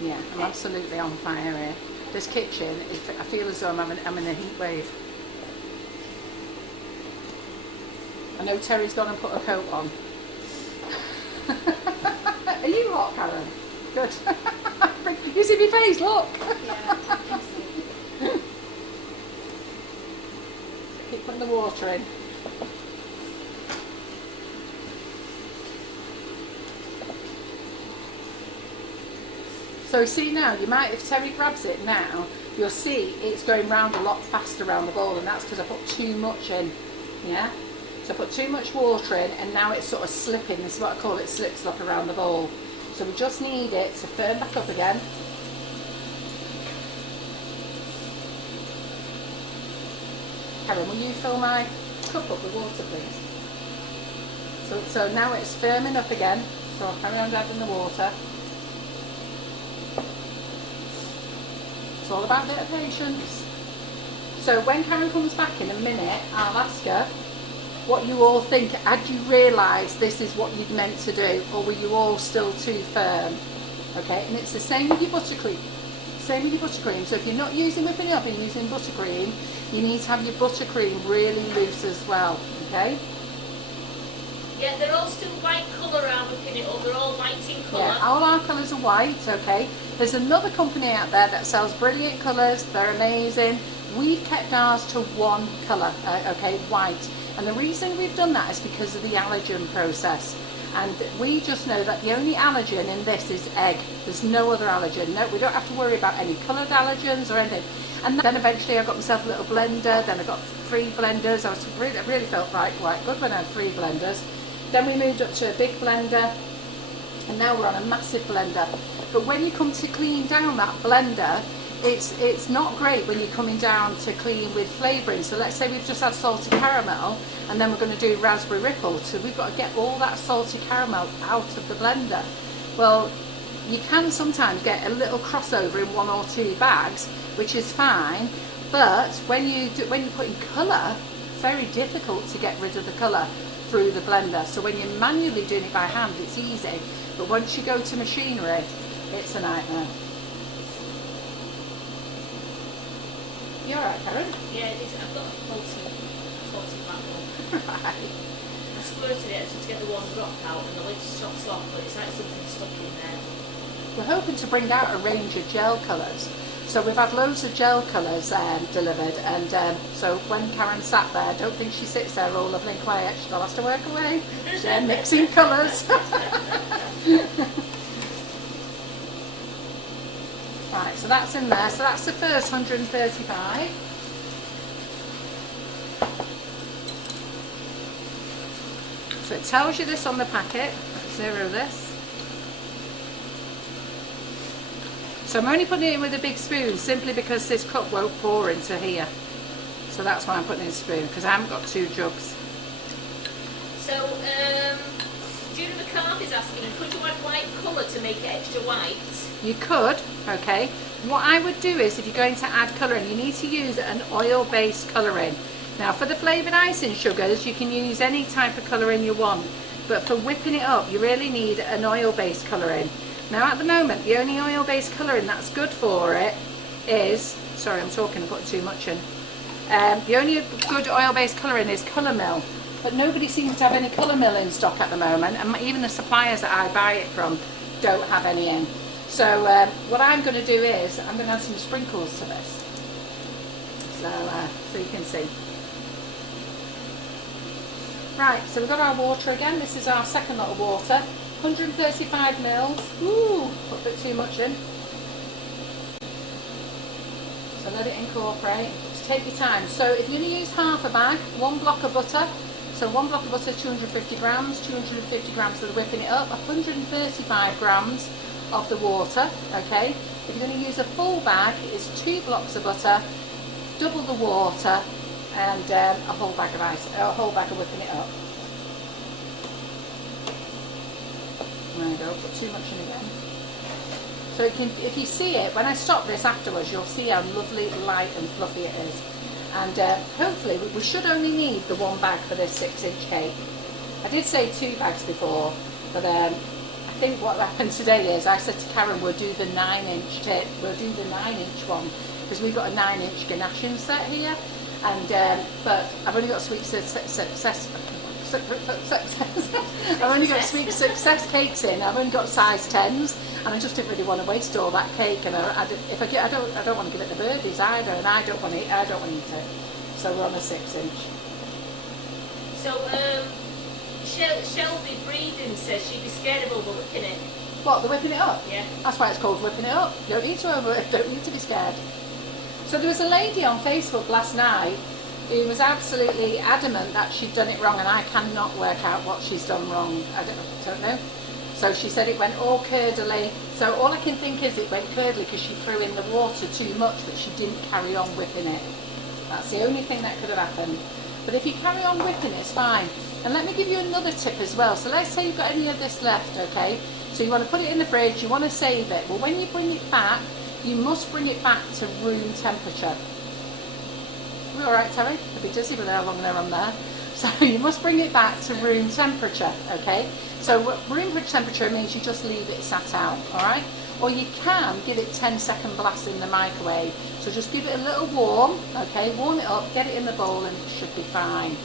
Yeah, I'm absolutely on fire here. this kitchen, I feel as though I'm in a heat wave. I know Terry's gone and put a coat on. Are you hot, Karen? Good. You see my face, look. Yeah. Keep putting the water in. So see now, you might, if Terry grabs it now, you'll see it's going round a lot faster around the bowl, and that's because I put too much in. Yeah? So I put too much water in, and now it's sort of slipping. This is what I call it, slip around the bowl. So we just need it to firm back up again. Karen, will you fill my cup up with water, please? So now it's firming up again. So I'll carry on adding the water. It's all about a bit of patience. So when Karen comes back in a minute, I'll ask her what you all think. Had you realised this is what you'd meant to do, or were you all still too firm? Okay, and it's the same with your buttercream. Same with your buttercream. So if you're not using whipping it up and using buttercream, you need to have your buttercream really loose as well. Okay. Yeah, they're all still white colour I'm looking at all. They're all white in colour. Yeah, all our colours are white, okay. There's another company out there that sells brilliant colours, they're amazing. We've kept ours to one colour, okay, white. And the reason we've done that is because of the allergen process. And we just know that the only allergen in this is egg. There's no other allergen. No, we don't have to worry about any coloured allergens or anything. And then eventually I got myself a little blender, then I got 3 blenders. I really felt quite good when I had 3 blenders. Then we moved up to a big blender, and now we're on a massive blender. But when you come to clean down that blender, it's not great when you're coming down to clean with flavouring. So let's say we've just had salty caramel, and then we're going to do raspberry ripple. So we've got to get all that salty caramel out of the blender. Well, you can sometimes get a little crossover in 1 or 2 bags, which is fine. But when you put in colour, it's very difficult to get rid of the colour through the blender. So when you're manually doing it by hand, it's easy, but once you go to machinery, it's a nightmare. You alright, Karen? Yeah, it is. I've got a faulty black one. Right. I squirted it just to get the one drop out, and the lid stops off, but it's like something stuck in there. We're hoping to bring out a range of gel colours. So we've had loads of gel colours delivered, and so when Karen sat there, I don't think she sits there all lovely and quiet. She still has to work away. She's mixing colours. Right, so that's in there. So that's the first 135. So it tells you this on the packet. Let's zero this. So I'm only putting it in with a big spoon simply because this cup won't pour into here. So that's why I'm putting it in a spoon, because I haven't got 2 jugs. So, Judy McCarthy's asking, could you add white colour to make it extra white? You could, okay. What I would do is, if you're going to add colouring, you need to use an oil-based colouring. Now for the flavoured icing sugars, you can use any type of colouring you want. But for whipping it up, you really need an oil-based colouring. Now at the moment, the only oil-based colouring that's good for it is, sorry I'm talking, I put too much in. The only good oil-based colouring is Colour Mill, but nobody seems to have any Colour Mill in stock at the moment, and even the suppliers that I buy it from don't have any in. So what I'm going to do is, I'm going to add some sprinkles to this, so you can see. Right, so we've got our water again. This is our second lot of water. 135 mils. Ooh, put a bit too much in. So let it incorporate. Just take your time. So if you're going to use half a bag, 1 block of butter. So 1 block of butter, 250 grams. 250 grams of the whipping it up. 135 grams of the water. Okay. If you're going to use a full bag, it's 2 blocks of butter, double the water, and a whole bag of ice, a whole bag of whipping it up. There you go, put too much in again. So it can, if you see it, when I stop this afterwards, you'll see how lovely, light and fluffy it is. And hopefully, we should only need the 1 bag for this 6-inch cake. I did say 2 bags before, but I think what happened today is I said to Karen, we'll do the 9-inch tip, we'll do the 9-inch one, because we've got a 9-inch Ganaching set here, and but I've only got sweet success I've only got sweet success cakes in. I've only got size 10s, and I just didn't really want to waste all that cake. And I don't want to give it the birdies either, and I don't want to eat it. So we're on a 6-inch. So Shelby Brigid says she'd be scared of overwhipping it. What, the whipping it up? Yeah. That's why it's called whipping it up. You don't need to don't need to be scared. So there was a lady on Facebook last night who was absolutely adamant that she'd done it wrong, and I cannot work out what she's done wrong. I don't know. So she said it went all curdly. So all I can think is it went curdly because she threw in the water too much, but she didn't carry on whipping it. That's the only thing that could have happened. But if you carry on whipping it, it's fine. And let me give you another tip as well. So let's say you've got any of this left, okay? So you want to put it in the fridge, you want to save it. Well, when you bring it back, you must bring it back to room temperature. Are we all right, Terry? I'll be dizzy with how long they're on there. So you must bring it back to room temperature, okay? So room temperature means you just leave it sat out, all right? Or you can give it 10-second blast in the microwave. So just give it a little warm, okay? Warm it up, get it in the bowl, and it should be fine.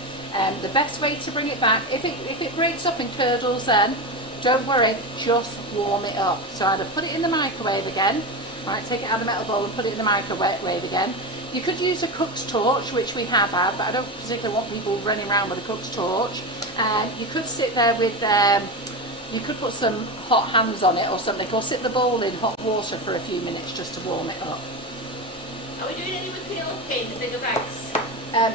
The best way to bring it back, if it breaks up and curdles, then don't worry, just warm it up. So either put it in the microwave again, right? Take it out of the metal bowl and put it in the microwave again. You could use a cook's torch, which we have had, but I don't particularly want people running around with a cook's torch. You could sit there with, you could put some hot hands on it or something, or sit the bowl in hot water for a few minutes just to warm it up. Are we doing any whipping it up in the bigger bags?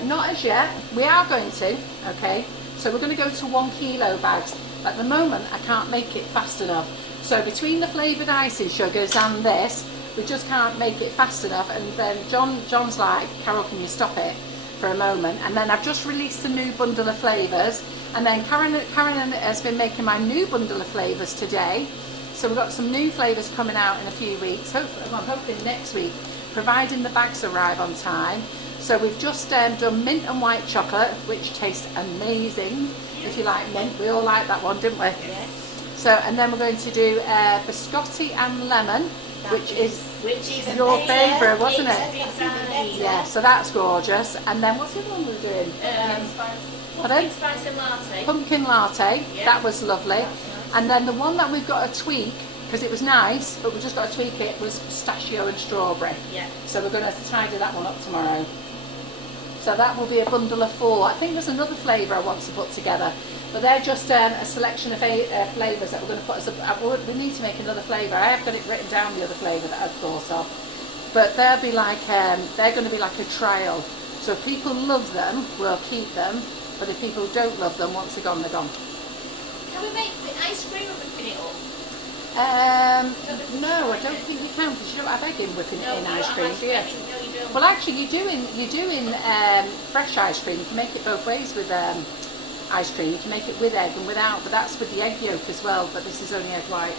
Not as yet. We are going to, okay? So we're going to go to 1 kilo bags. At the moment, I can't make it fast enough. So between the flavoured icing sugars and this, we just can't make it fast enough. And then John's like, Carol, can you stop it for a moment? And then I've just released a new bundle of flavours. And then Karen has been making my new bundle of flavours today. So we've got some new flavours coming out in a few weeks. I'm hoping next week, providing the bags arrive on time. So we've just done mint and white chocolate, which tastes amazing. If you like mint, we all like that one, didn't we? Yes. So, and then we're going to do biscotti and lemon, which is your favourite, wasn't it? Yeah, so that's gorgeous. And then what's the other one we're doing? Pumpkin spice and latte. Pumpkin latte, Yeah. that was lovely. And then the one that we've got to tweak, because it was nice, but we've just got to tweak it, was pistachio and strawberry. Yeah. So we're going to tidy that one up tomorrow. So that will be a bundle of 4. I think there's another flavour I want to put together, but they're just a selection of flavours that we're going to put as we need to make another flavour. I have got it written down, the other flavour that I've thought of, but they'll be like they're going to be like a trial. So if people love them, we'll keep them, but if people don't love them, once they're gone, they're gone. Can we make the ice cream and whipping it up? No, I don't think you can, because you don't have egg in whipping it in ice cream, do you? No, you don't. Well, actually, you do in fresh ice cream. You can make it both ways with ice cream. You can make it with egg and without, but that's with the egg yolk as well. But this is only egg white.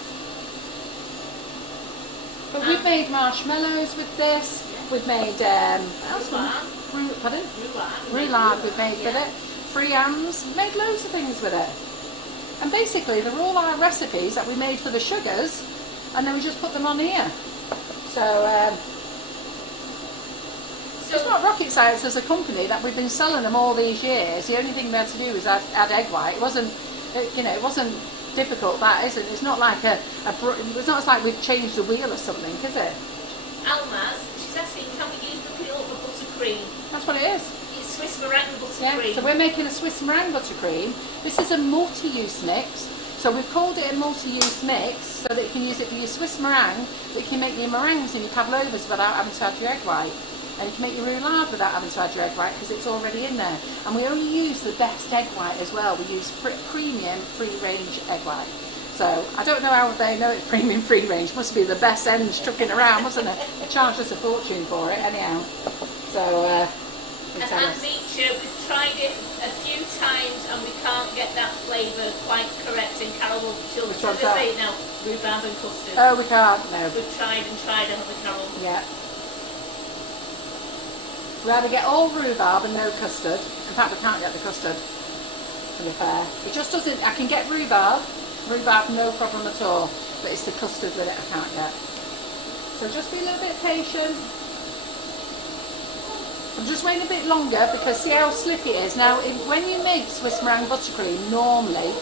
But we've made marshmallows with this. We've made roulade. We've made with it. Friands. We've made loads of things with it. And basically, they're all our recipes that we made for the sugars, and then we just put them on here. So it's not rocket science as a company that we've been selling them all these years. The only thing we had to do was add egg white. It wasn't, it wasn't difficult. That isn't. It's not like it's not like we've changed the wheel or something, is it? Alma's, she's asking, can we use the peel for buttercream? That's what it is. It's Swiss meringue buttercream. Yeah. So we're making a Swiss meringue buttercream. This is a multi-use mix. So we've called it a multi-use mix so that you can use it for your Swiss meringue, but you can make your meringues and your pavlovas without having to add your egg white. And you can make your roulade without having to add your egg white because it's already in there. And we only use the best egg white as well. We use premium free-range egg white. So I don't know how they know it's premium free-range. Must be the best end chucking around, wasn't it? They charged us a fortune for it anyhow. So And Meacher, we've tried it a few times and we can't get that flavour quite correct. And Carol will Which one's that? say it now, rhubarb and custard. Oh, we can't. No. We've tried and tried, haven't we, Carol? Yeah. We either get all rhubarb and no custard. In fact, we can't get the custard, to be fair. It just doesn't. I can get rhubarb, Rhubarb, no problem at all. But it's the custard with it I can't get. So just be a little bit patient. I'm just waiting a bit longer because see how slippy it is. Now, when you make Swiss meringue buttercream, normally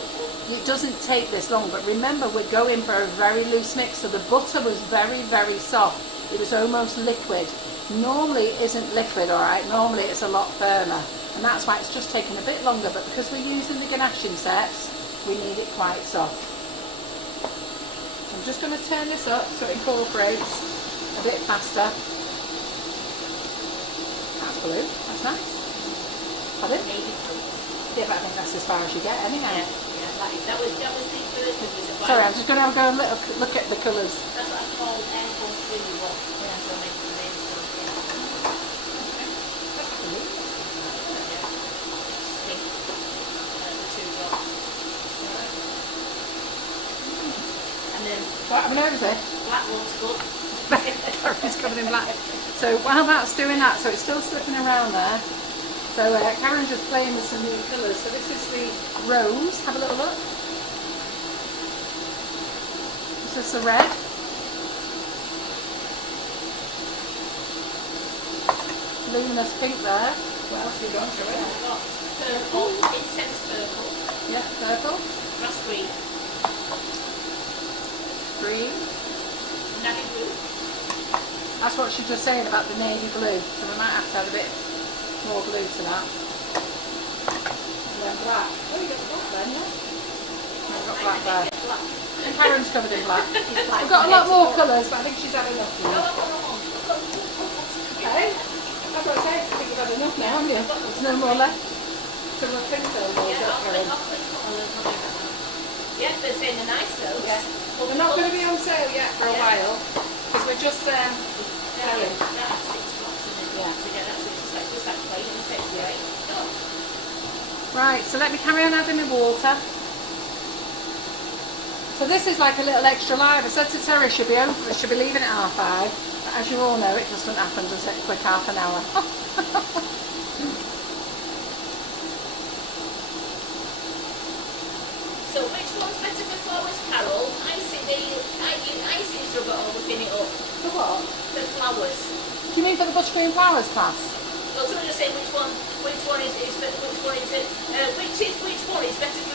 it doesn't take this long. But remember, we're going for a very loose mix, so the butter was very, very soft. It was almost liquid. Normally it isn't liquid, all right. Normally it's a lot firmer, and that's why it's just taking a bit longer. But because we're using the ganaching sets, we need it quite soft. So I'm just going to turn this up so it incorporates a bit faster. That's blue. That's nice. Pardon? Yeah, but I think that's as far as you get anyhow. Yeah, that was the first one. Sorry, I'm just going to have a go and look at the colours. That's what I call air force really what when I'm going to make the names. And then What happened over there? black one's good. It's covered in black. So while that's doing that, so it's still slipping around there. So Karen's just playing with some new colours. So this is the rose. Have a little look. This is the red. Luminous pink there. What else have you gone through it? I've got purple, intense purple, Yeah, purple, grass green, green. navy blue. That's what she's just saying about the navy blue. So we might have to add a bit more blue to that. And then black. Oh, you got the black then, yeah? No, we've got black there. Black. And Karen's covered in black. Black. We've got a lot more colours, but I think she's had enough No, now. no. Okay. That's what I say. I think you've had enough now, haven't you? There's no more left. So we'll print those, Yeah, Karen. yeah, they're saying they're nice though. Yeah. Well, they're not going to be on sale yet for a while, because we're just Yeah, selling. that has 6 drops in it. Yeah. So yeah, that's just like plain and it tastes great. Oh. Right, so let me carry on adding my water. So this is like a little extra live. I said to Terry should be leaving at 5:30. But as you all know, it just doesn't happen, does it? Quick half an hour. So which one's better for flowers, Carol? Icing sugar or whipping it up? For what? For flowers. Do you mean for the buttercream flowers class? Well, someone just saying which one is better for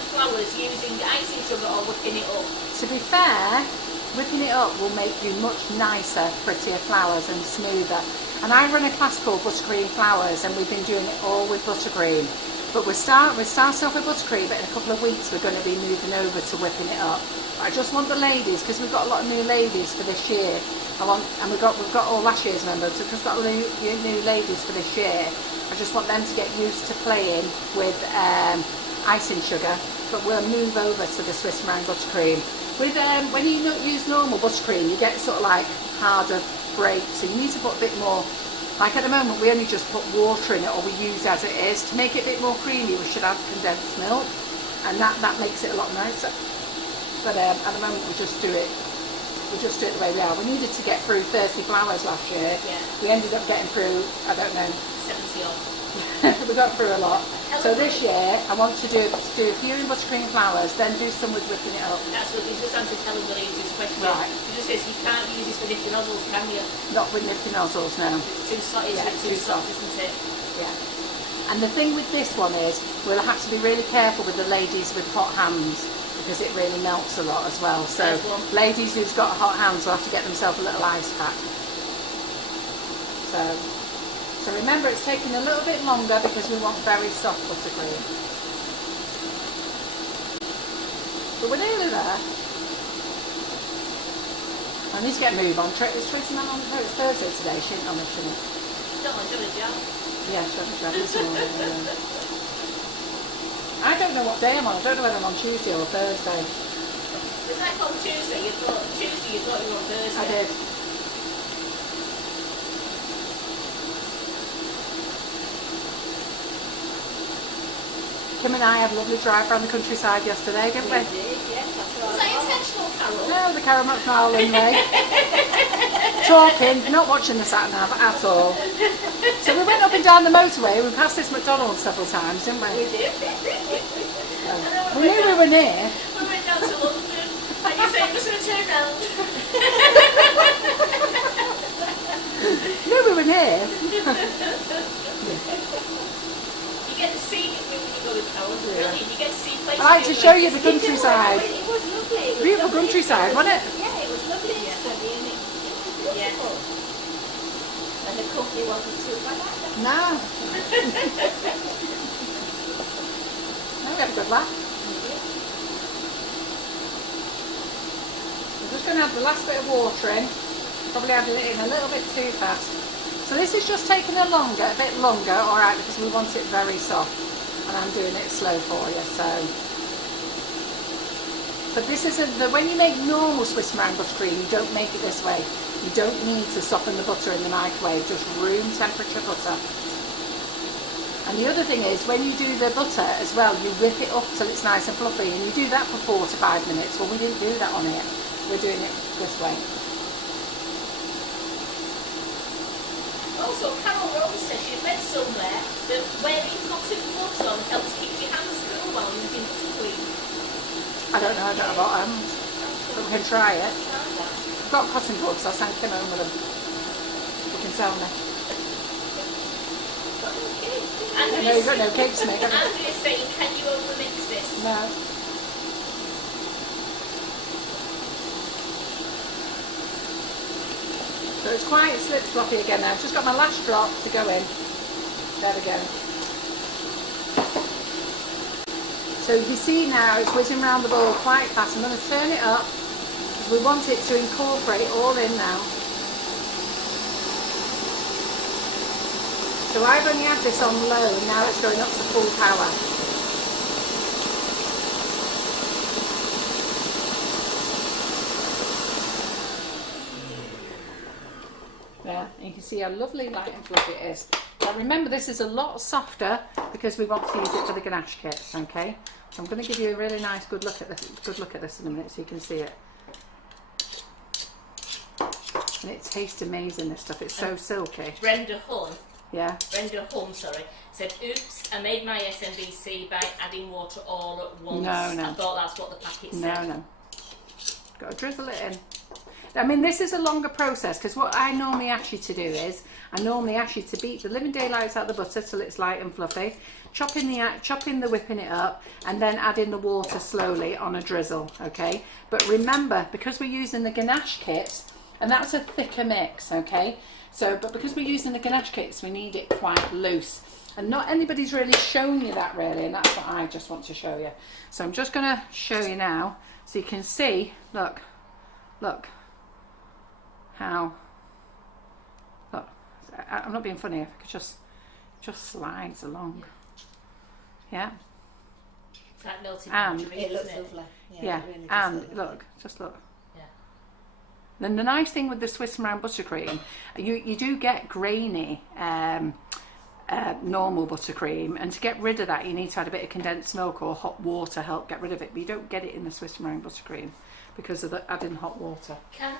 flowers, using icing sugar or whipping it up? To be fair, whipping it up will make you much nicer, prettier flowers and smoother. And I run a class called Buttercream Flowers, and we've been doing it all with buttercream. But we're starting off with buttercream, but in a couple of weeks we're going to be moving over to whipping it up. But I just want the ladies, because we've got a lot of new ladies for this year. And we've got all last year's members, so we've just got new ladies for this year. I just want them to get used to playing with icing sugar, but we'll move over to the Swiss meringue buttercream. With when you use normal buttercream, you get sort of like harder breaks, so you need to put a bit more. Like at the moment, we only just put water in it, or we use as it is. To make it a bit more creamy, we should add condensed milk, and that makes it a lot nicer. But at the moment, we just do it the way we are. We needed to get through 30 flowers last year. Yeah. We ended up getting through, I don't know, 70 odd. we got through a lot. So this year, I want to do a few in buttercream flowers, then do some with whipping it up. That's what this just answers Helen Williams' question. Right. She just says you can't use this for nifty nozzles, can you? Not with nifty nozzles, no. It's too soft, too soft. isn't it? Yeah. And the thing with this one is, we'll have to be really careful with the ladies with hot hands, because it really melts a lot as well. So ladies who's got hot hands will have to get themselves a little ice pack. So remember, it's taking a little bit longer because we want very soft buttercream. But we're nearly there. I need to get a move on. Is Tracy Man on? No, it's Thursday today. She ain't on it, shouldn't it? No, I'm doing a job. Yeah, she'll be travelling this morning. I don't know what day I'm on. I don't know whether I'm on Tuesday or Thursday. It's like on Tuesday. You thought you were on Thursday. I did. Kim and I had a lovely drive around the countryside yesterday, didn't we? We did, yes. Was that intentional, Carol? No, the Carol McFarlane way. Talking, not watching the sat nav at all. So we went up and down the motorway. We passed this McDonald's several times, didn't we? We did. We knew we were near. We went down to London I'm just going to turn around. No, we were here. You get to see it when you go with Carol. It's brilliant. You get to see places. I like to show you the countryside. It was lovely. It was Beautiful lovely. countryside, wasn't it? Yeah, it was lovely and sunny and it was beautiful. And the company wasn't too bad either. No. No, we had a good laugh. We're just going to add the last bit of water in. Probably added it in a little bit too fast. So this is just taking a bit longer, alright, because we want it very soft. And I'm doing it slow for you, so. But this isn't, when you make normal Swiss meringue buttercream, you don't make it this way. You don't need to soften the butter in the microwave, just room temperature butter. And the other thing is, when you do the butter as well, you whip it up till it's nice and fluffy, and you do that for 4 to 5 minutes. Well, we didn't do that on here. We're doing it this way. Also, Carol Rose says she read somewhere that wearing cotton gloves on helps keep your hands cool while using buttercream. I don't know about hands, but we can try it. I've got cotton gloves, I'll send Kim home with them. You can tell me. I know you've got no cakes to make, have you? Andrea's saying, can you overmix this? No. So it's quite slip sloppy again now. I've just got my last drop to go in. There we go. So you can see now it's whizzing around the bowl quite fast. I'm going to turn it up because we want it to incorporate all in now. So I've only had this on low and now it's going up to full power. There, and you can see how lovely, light and fluffy it is. Now remember, this is a lot softer because we want to use it for the Ganache kits, okay? So I'm going to give you a really nice good look at this in a minute so you can see it. And it tastes amazing, this stuff. It's so silky. Brenda Hunt said, oops, I made my SMBC by adding water all at once. No. I thought that's what the packet said. No. Got to drizzle it in. I mean, this is a longer process because what I normally ask you to do is, I normally ask you to beat the living daylights out of the butter till it's light and fluffy, chopping the whipping it up, and then add in the water slowly on a drizzle, okay? But remember, because we're using the Ganache kits, and that's a thicker mix, okay? So, but because we're using the Ganache kits, we need it quite loose. And not anybody's really shown you that really, and that's what I just want to show you. So I'm just going to show you now, so you can see, look, how, look, I'm not being funny, if I could just slides along, yeah. It's like melted And margarine, It looks isn't it? lovely. yeah, it really does and look lovely. look, just look. Yeah. Then the nice thing with the Swiss meringue buttercream, you do get grainy normal buttercream, and to get rid of that you need to add a bit of condensed milk or hot water to help get rid of it, but you don't get it in the Swiss meringue buttercream because of the adding hot water.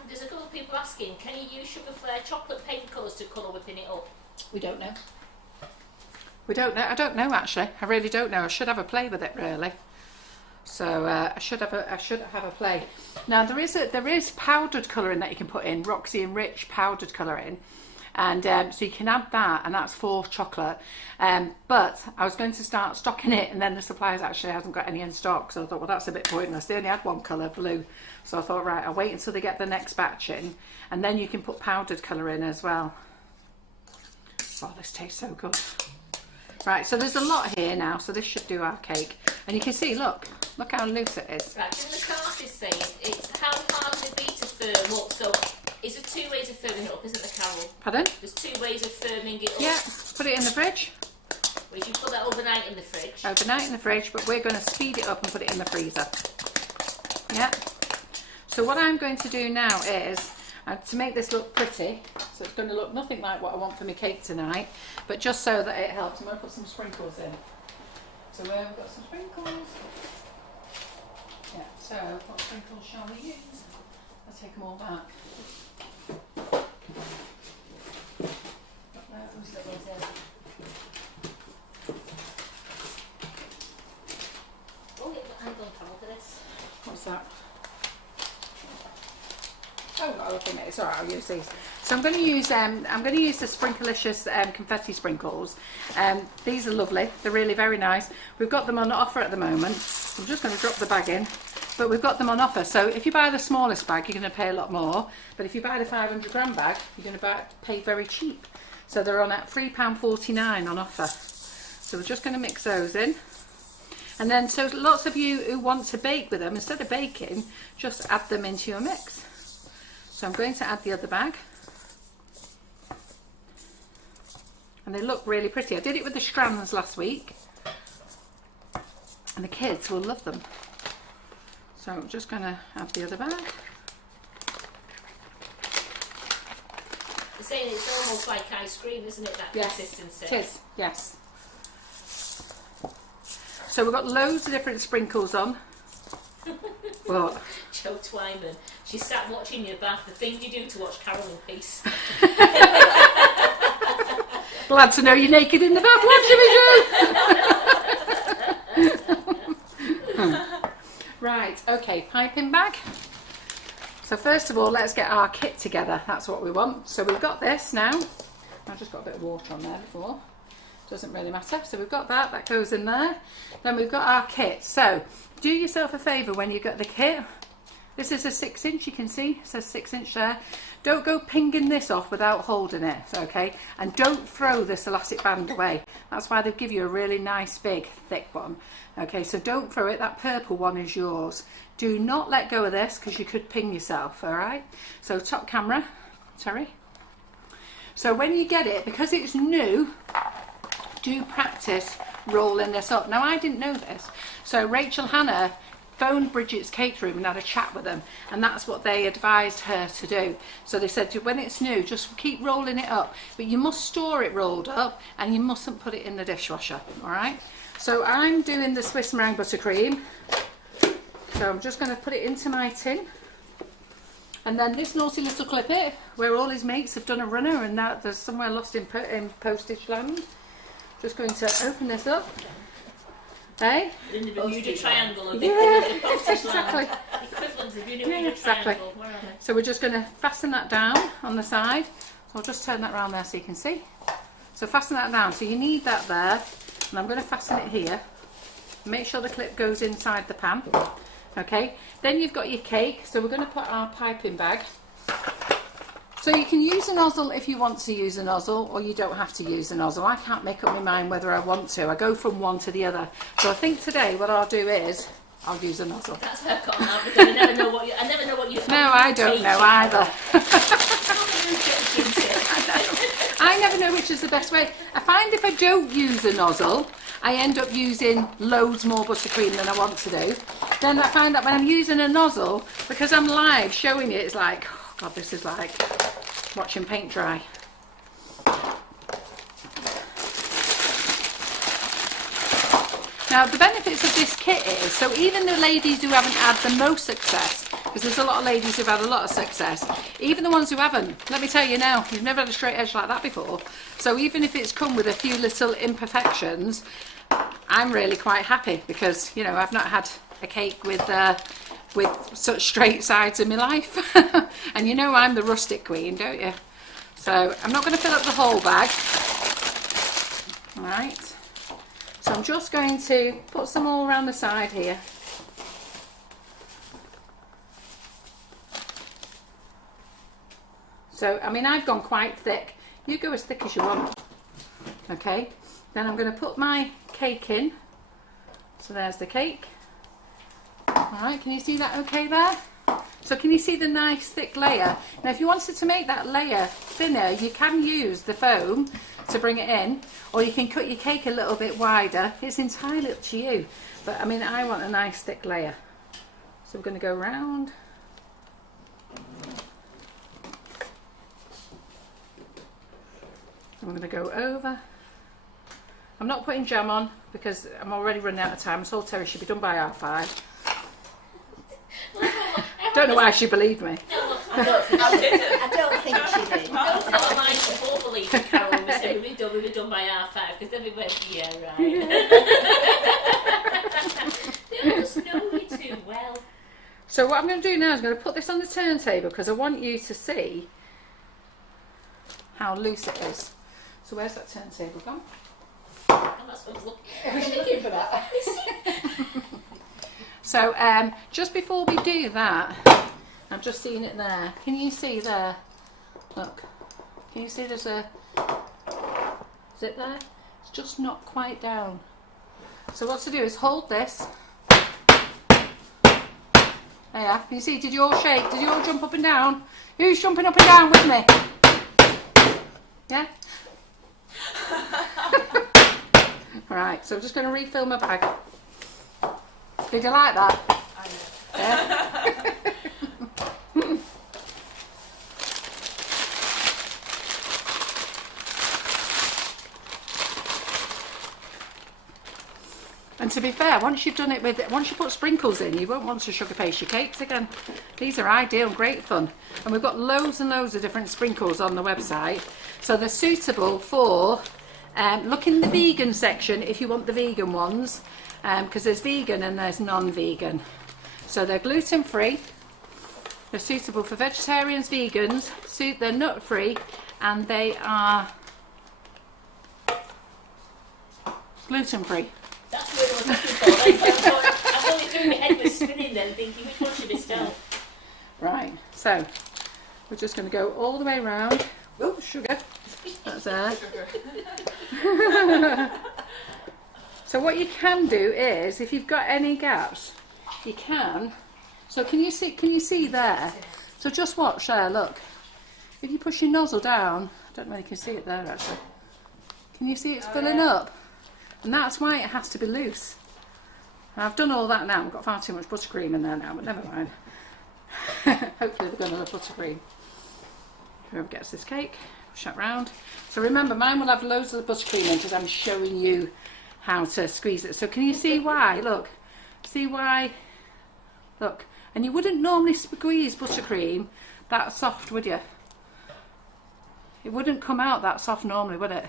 There's a couple of people asking, can you use sugar flare chocolate paint colours to colour whipping it up? We don't know. We don't know. I don't know actually. I really don't know. I should have a play with it really. So I should have a play. Now there is powdered colouring that you can put in, Roxy and Rich powdered colouring, and so you can add that, and that's for chocolate. But I was going to start stocking it, and then the suppliers actually hasn't got any in stock, so I thought, well, that's a bit pointless. They only had one colour, blue, so I thought, right, I'll wait until they get the next batch in, and then you can put powdered colour in as well. Oh, this tastes so good. Right, so there's a lot here now, so this should do our cake. And you can see, look how loose it is. Right, so the cart is saying it's how hard would it be to firm up? So is there 2 ways of firming it up, isn't there, Carol? Pardon? There's 2 ways of firming it up. Yeah, put it in the fridge. Well, you put that overnight in the fridge. Overnight in the fridge, but we're going to speed it up and put it in the freezer. Yeah. So what I'm going to do now is, to make this look pretty, so it's going to look nothing like what I want for my cake tonight, but just so that it helps, I'm going to put some sprinkles in. So we've got some sprinkles. Yeah, so what sprinkles shall we use? I'll take them all back. Oh, I'm going to come up with this. What's that? Oh, no, okay, mate. It's all right. I'll use these. So I'm going to use the Sprinklicious confetti sprinkles. These are lovely. They're really very nice. We've got them on offer at the moment. I'm just going to drop the bag in, but we've got them on offer. So if you buy the smallest bag, you're going to pay a lot more. But if you buy the 500 gram bag, you're going to pay very cheap. So they're on at £3.49 on offer. So we're just going to mix those in. And then, so lots of you who want to bake with them, instead of baking, just add them into your mix. So I'm going to add the other bag. And they look really pretty. I did it with the strands last week. And the kids will love them. So I'm just going to add the other bag. They're saying it's almost like ice cream, isn't it, that consistency? It is, yes. So we've got loads of different sprinkles on. What? Joe Twyman, she sat watching your bath, the thing you do to watch Carol in peace. Glad to know you're naked in the bath watching me, Joe. Right, okay, piping bag. So first of all, let's get our kit together. That's what we want. So we've got this now. I've just got a bit of water on there before. Doesn't really matter. So we've got that. That goes in there. Then we've got our kit. So do yourself a favour when you get the kit. This is a 6-inch. You can see it says 6-inch there. Don't go pinging this off without holding it. Okay. And don't throw this elastic band away. That's why they give you a really nice big thick one. Okay. So don't throw it. That purple one is yours. Do not let go of this because you could ping yourself. All right. So top camera. Sorry. So when you get it, because it's new, do practice rolling this up. Now I didn't know this, so Rachel Hannah phoned Brigid's cake room and had a chat with them, and that's what they advised her to do. So they said when it's new, just keep rolling it up, but you must store it rolled up and you mustn't put it in the dishwasher. All right, so I'm doing the Swiss meringue buttercream, so I'm just going to put it into my tin. And then this naughty little clipper where all his mates have done a runner and now there's somewhere lost in postage land. Just going to open this up. Hey? In the Bermuda Triangle of the postage exactly. land. Equivalent of the Bermuda Triangle. Where are they? So we're just going to fasten that down on the side. So I'll just turn that around there so you can see. So fasten that down. So you need that there. And I'm going to fasten it here. Make sure the clip goes inside the pan. Okay. Then you've got your cake. So we're going to put our piping bag. So you can use a nozzle if you want to use a nozzle, or you don't have to use a nozzle. I can't make up my mind whether I want to. I go from one to the other. So I think today what I'll do is I'll use a nozzle. That's her call now, because I never know what you. No, I don't know either. I never know which is the best way. I find if I don't use a nozzle, I end up using loads more buttercream than I want to do. Then I find that when I'm using a nozzle, because I'm live showing it, it's like, oh God, this is like watching paint dry. Now the benefits of this kit is, so even the ladies who haven't had the most success, because there's a lot of ladies who've had a lot of success, even the ones who haven't, let me tell you now, you've never had a straight edge like that before. So even if it's come with a few little imperfections, I'm really quite happy because, you know, I've not had a cake with such straight sides in my life. And you know I'm the rustic queen, don't you? So I'm not going to fill up the whole bag. All right. So I'm just going to put some all around the side here. So, I mean, I've gone quite thick. You go as thick as you want. Okay. Then I'm going to put my cake in. So there's the cake. Alright, can you see that okay there? So can you see the nice thick layer? Now if you wanted to make that layer thinner, you can use the foam to bring it in, or you can cut your cake a little bit wider. It's entirely up to you. But I mean, I want a nice thick layer. So we're going to go round. I'm going to go over. I'm not putting jam on because I'm already running out of time. I told Terry she'd be done by 5:30. Don't know why she believed me. I don't think she did. Not mine before believing Carol was saying we'll be done by 5:30 because then we went, yeah, right. They just know me too well. So what I'm going to do now is I'm going to put this on the turntable because I want you to see how loose it is. So where's that turntable gone? I'm not supposed to look. I was looking for that. So just before we do that, I've just seen it there. Can you see there? Look. Can you see there's a... Is it there? It's just not quite down. So what to do is hold this. There you are. Can you see? Did you all shake? Did you all jump up and down? Who's jumping up and down with me? Yeah? Right, so I'm just going to refill my bag. Did you like that? I know. Yeah? And to be fair, once you've done it once you put sprinkles in, you won't want to sugar paste your cakes again. These are ideal, great fun. And we've got loads and loads of different sprinkles on the website. So they're suitable for, look in the vegan section if you want the vegan ones, because there's vegan and there's non-vegan. So they're gluten-free, they're suitable for vegetarians, vegans, they're nut-free, and they are gluten-free. That's what I was looking for. I'm only through my head was spinning then, thinking which one should be still. Right, so we're just going to go all the way around. Oh, sugar. That's there. So what you can do is, if you've got any gaps, you can. So can you see there? So just watch there. Look. If you push your nozzle down, I don't know if you can see it there actually. Can you see it's filling up? And that's why it has to be loose. And I've done all that now. I've got far too much buttercream in there now, but never mind. Hopefully they've got enough buttercream. Whoever gets this cake, push that round. So remember, mine will have loads of the buttercream in because I'm showing you how to squeeze it. So can you see why? Look. See why? Look. And you wouldn't normally squeeze buttercream that soft, would you? It wouldn't come out that soft normally, would it?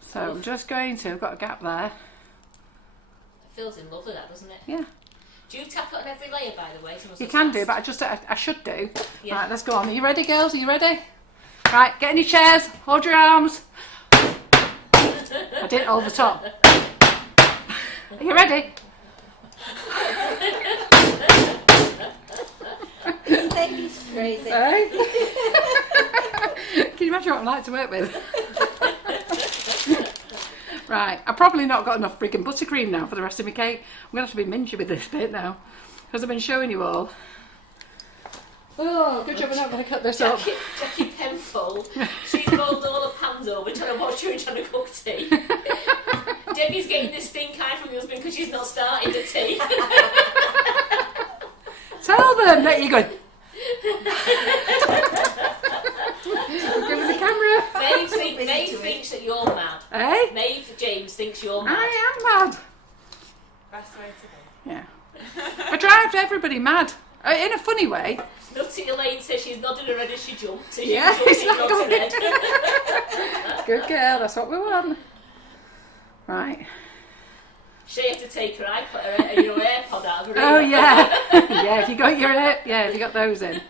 So I'm just going to, I've got a gap there. It feels in love with that, doesn't it? Yeah. Do you tap it on every layer, by the way? You can do, but I should do. Yeah. Right, let's go on. Are you ready, girls? Are you ready? Right, get in your chairs. Hold your arms. I did it over the top. Are you ready? This thing is crazy. Hey? Can you imagine what I'm like to work with? Right, I've probably not got enough freaking buttercream now for the rest of my cake. I'm going to have to be mingy with this bit now, because I've been showing you all. Oh, good job I'm not going to cut this up. Jackie Penfold, she's rolled all her pans over trying to watch you and trying to cook tea. Debbie's getting this stink eye from your husband because she's not starting the tea. Tell them that you're good. Give us the camera. Maeve thinks that you're mad. Eh? Maeve James thinks you're mad. I am mad. Best way to be. Yeah. I drive everybody mad. In a funny way. Nutty Elaine says she's nodding her head as she jumped. So Yeah, she's it's not nodding good. her head. Good girl, that's what we want. Right. She had to take her iPod, your AirPod out of her Oh ear. yeah. Yeah, if you got if you got those in.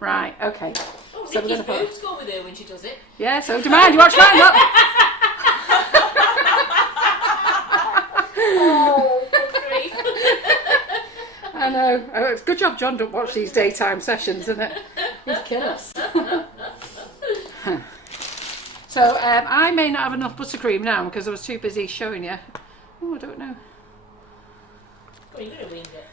Right, okay. Oh, So we're Nikki's gonna put- boobs go with her when she does it. Yeah, so do mine. You watch mine, look. Oh, good grief. I know. Oh, it's good job John don't watch these daytime sessions, isn't it? He'd kill us. So I may not have enough buttercream now because I was too busy showing you. Oh, I don't know. Oh, you're going to wing it.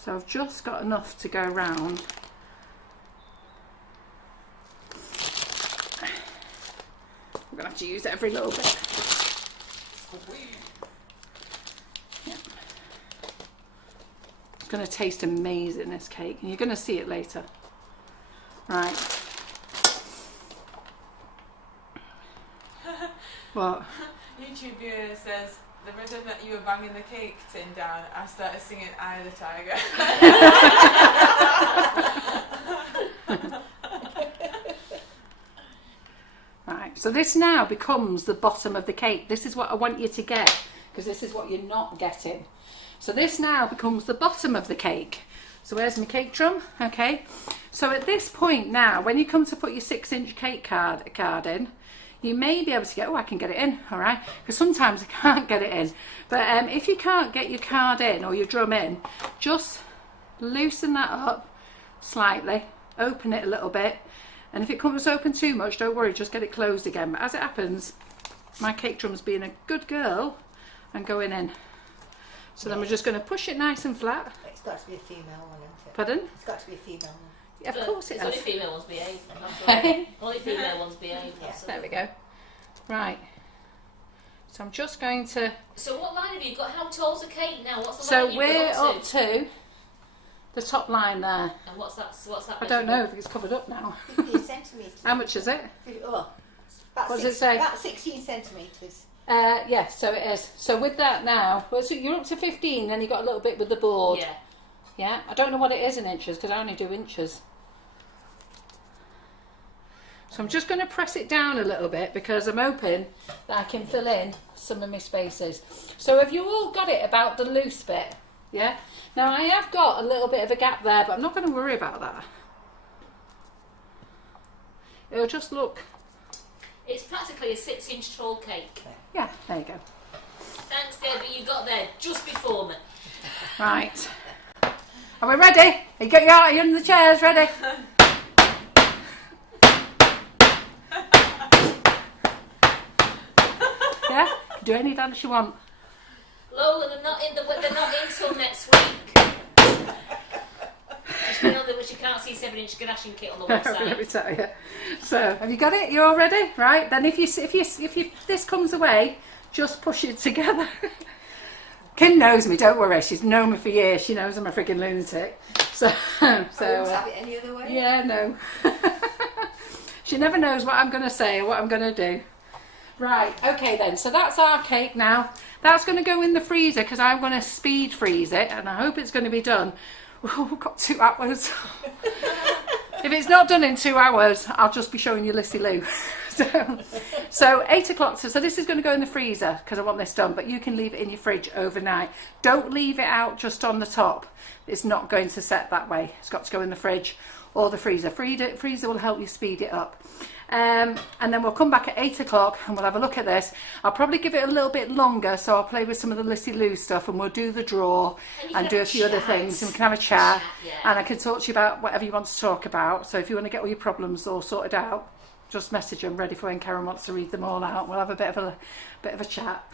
So I've just got enough to go round. I'm going to have to use every little bit. Yeah. It's going to taste amazing, this cake, and you're going to see it later. Right. What? YouTube viewer says the rhythm that you were banging the cake tin down, I started singing "Eye of the Tiger." Right, so this now becomes the bottom of the cake. This is what I want you to get, because this is what you're not getting. So this now becomes the bottom of the cake. So where's my cake drum? Okay. So at this point now, when you come to put your 6-inch cake card in, you may be able to get, oh, I can get it in, all right? Because sometimes I can't get it in. But if you can't get your card in or your drum in, just loosen that up slightly, open it a little bit. And if it comes open too much, don't worry, just get it closed again. But as it happens, my cake drum's being a good girl and going in. So then we're just going to push it nice and flat. It's got to be a female one, isn't it? Pardon? It's got to be a female one. Yeah, of course it Only has. female ones behave. That's right. Only female ones behave. There we go. Right. So I'm just going to... So what line have you got? How tall's the cake now? What's the So line you've we're got up to the top line there. And what's that? I don't know, I think it's covered up now. 15 centimetres. How much is it? Oh, about What does it say? About 16 centimetres. Yes, so it is. So with that now, well, so you're up to 15, then you got a little bit with the board. Yeah. Yeah, I don't know what it is in inches because I only do inches. So I'm just going to press it down a little bit because I'm hoping that I can fill in some of my spaces. So have you all got it about the loose bit? Yeah? Now I have got a little bit of a gap there, but I'm not going to worry about that. It'll just look... It's practically a 6-inch tall cake. Yeah, there you go. Thanks, Debbie. You got there just before me. Right. Are we ready? Are you in the chairs? Ready? Yeah? Do any dance you want. Lola, they're not in till next week. Just been on the which you can't see 7-inch Ganaching kit on the Let website. me tell you. So, have you got it? You all ready? Right. Then if this comes away, just push it together. Kim knows me. Don't worry. She's known me for years. She knows I'm a freaking lunatic. So. I won't have it any other way. Yeah. No. She never knows what I'm going to say or what I'm going to do. Right. Okay then. So that's our cake now. That's going to go in the freezer because I'm going to speed freeze it, and I hope it's going to be done. Oh, we've got 2 hours. If it's not done in 2 hours, I'll just be showing you Lissy Lou. So 8 o'clock. So this is going to go in the freezer because I want this done, but you can leave it in your fridge overnight. Don't leave it out just on the top. It's not going to set that way. It's got to go in the fridge or the freezer. Freezer will help you speed it up. And then we'll come back at 8 o'clock and we'll have a look at this. I'll probably give it a little bit longer, so I'll play with some of the Lissy Lou stuff and we'll do the draw and do a few other things, and we can have a chat. Yeah. And I can talk to you about whatever you want to talk about. So if you want to get all your problems all sorted out, just message them, ready for when Karen wants to read them all out. We'll have a bit of a chat.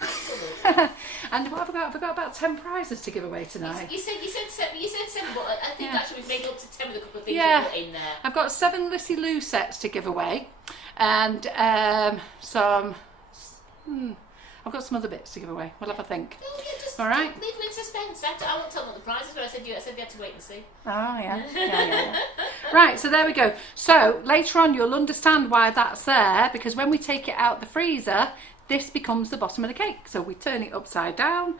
And what have I got? I've got about 10 prizes to give away tonight. You said 7, but I think actually we've made up to 10 with a couple of things Yeah. you put in there. I've got 7 Lissy Lou sets to give away, and some. I've got some other bits to give away. We'll have a think. Oh, yeah, just All right. leave them in suspense. I won't tell them what the prizes were. I said you had to wait and see. Oh yeah. Right, so there we go. So later on you'll understand why that's there, because when we take it out the freezer, this becomes the bottom of the cake. So we turn it upside down.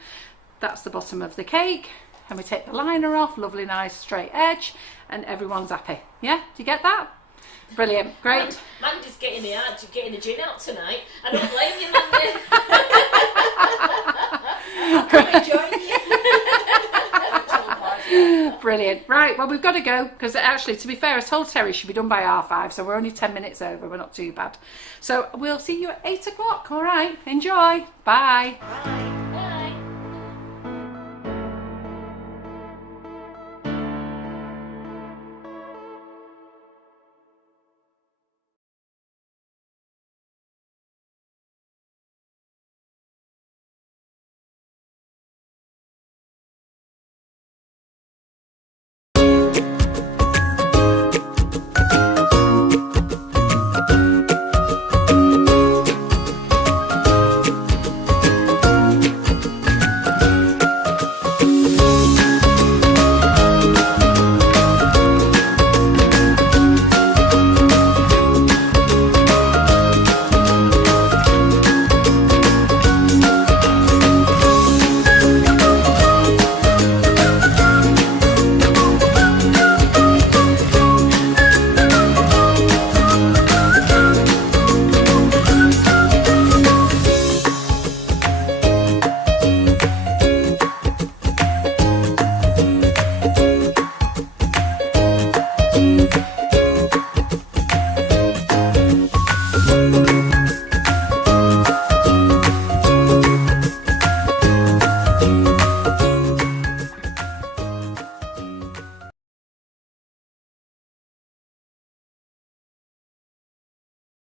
That's the bottom of the cake, and we take the liner off. Lovely, nice straight edge, and everyone's happy. Yeah, do you get that? Brilliant, great. Man, just getting the gin out tonight. I don't blame you, man. Brilliant. Right, well, we've got to go because actually, to be fair, I told Terry she'd be done by 5:30, so we're only 10 minutes over. We're not too bad. So we'll see you at 8 o'clock. All right, enjoy. Bye. Bye. Bye.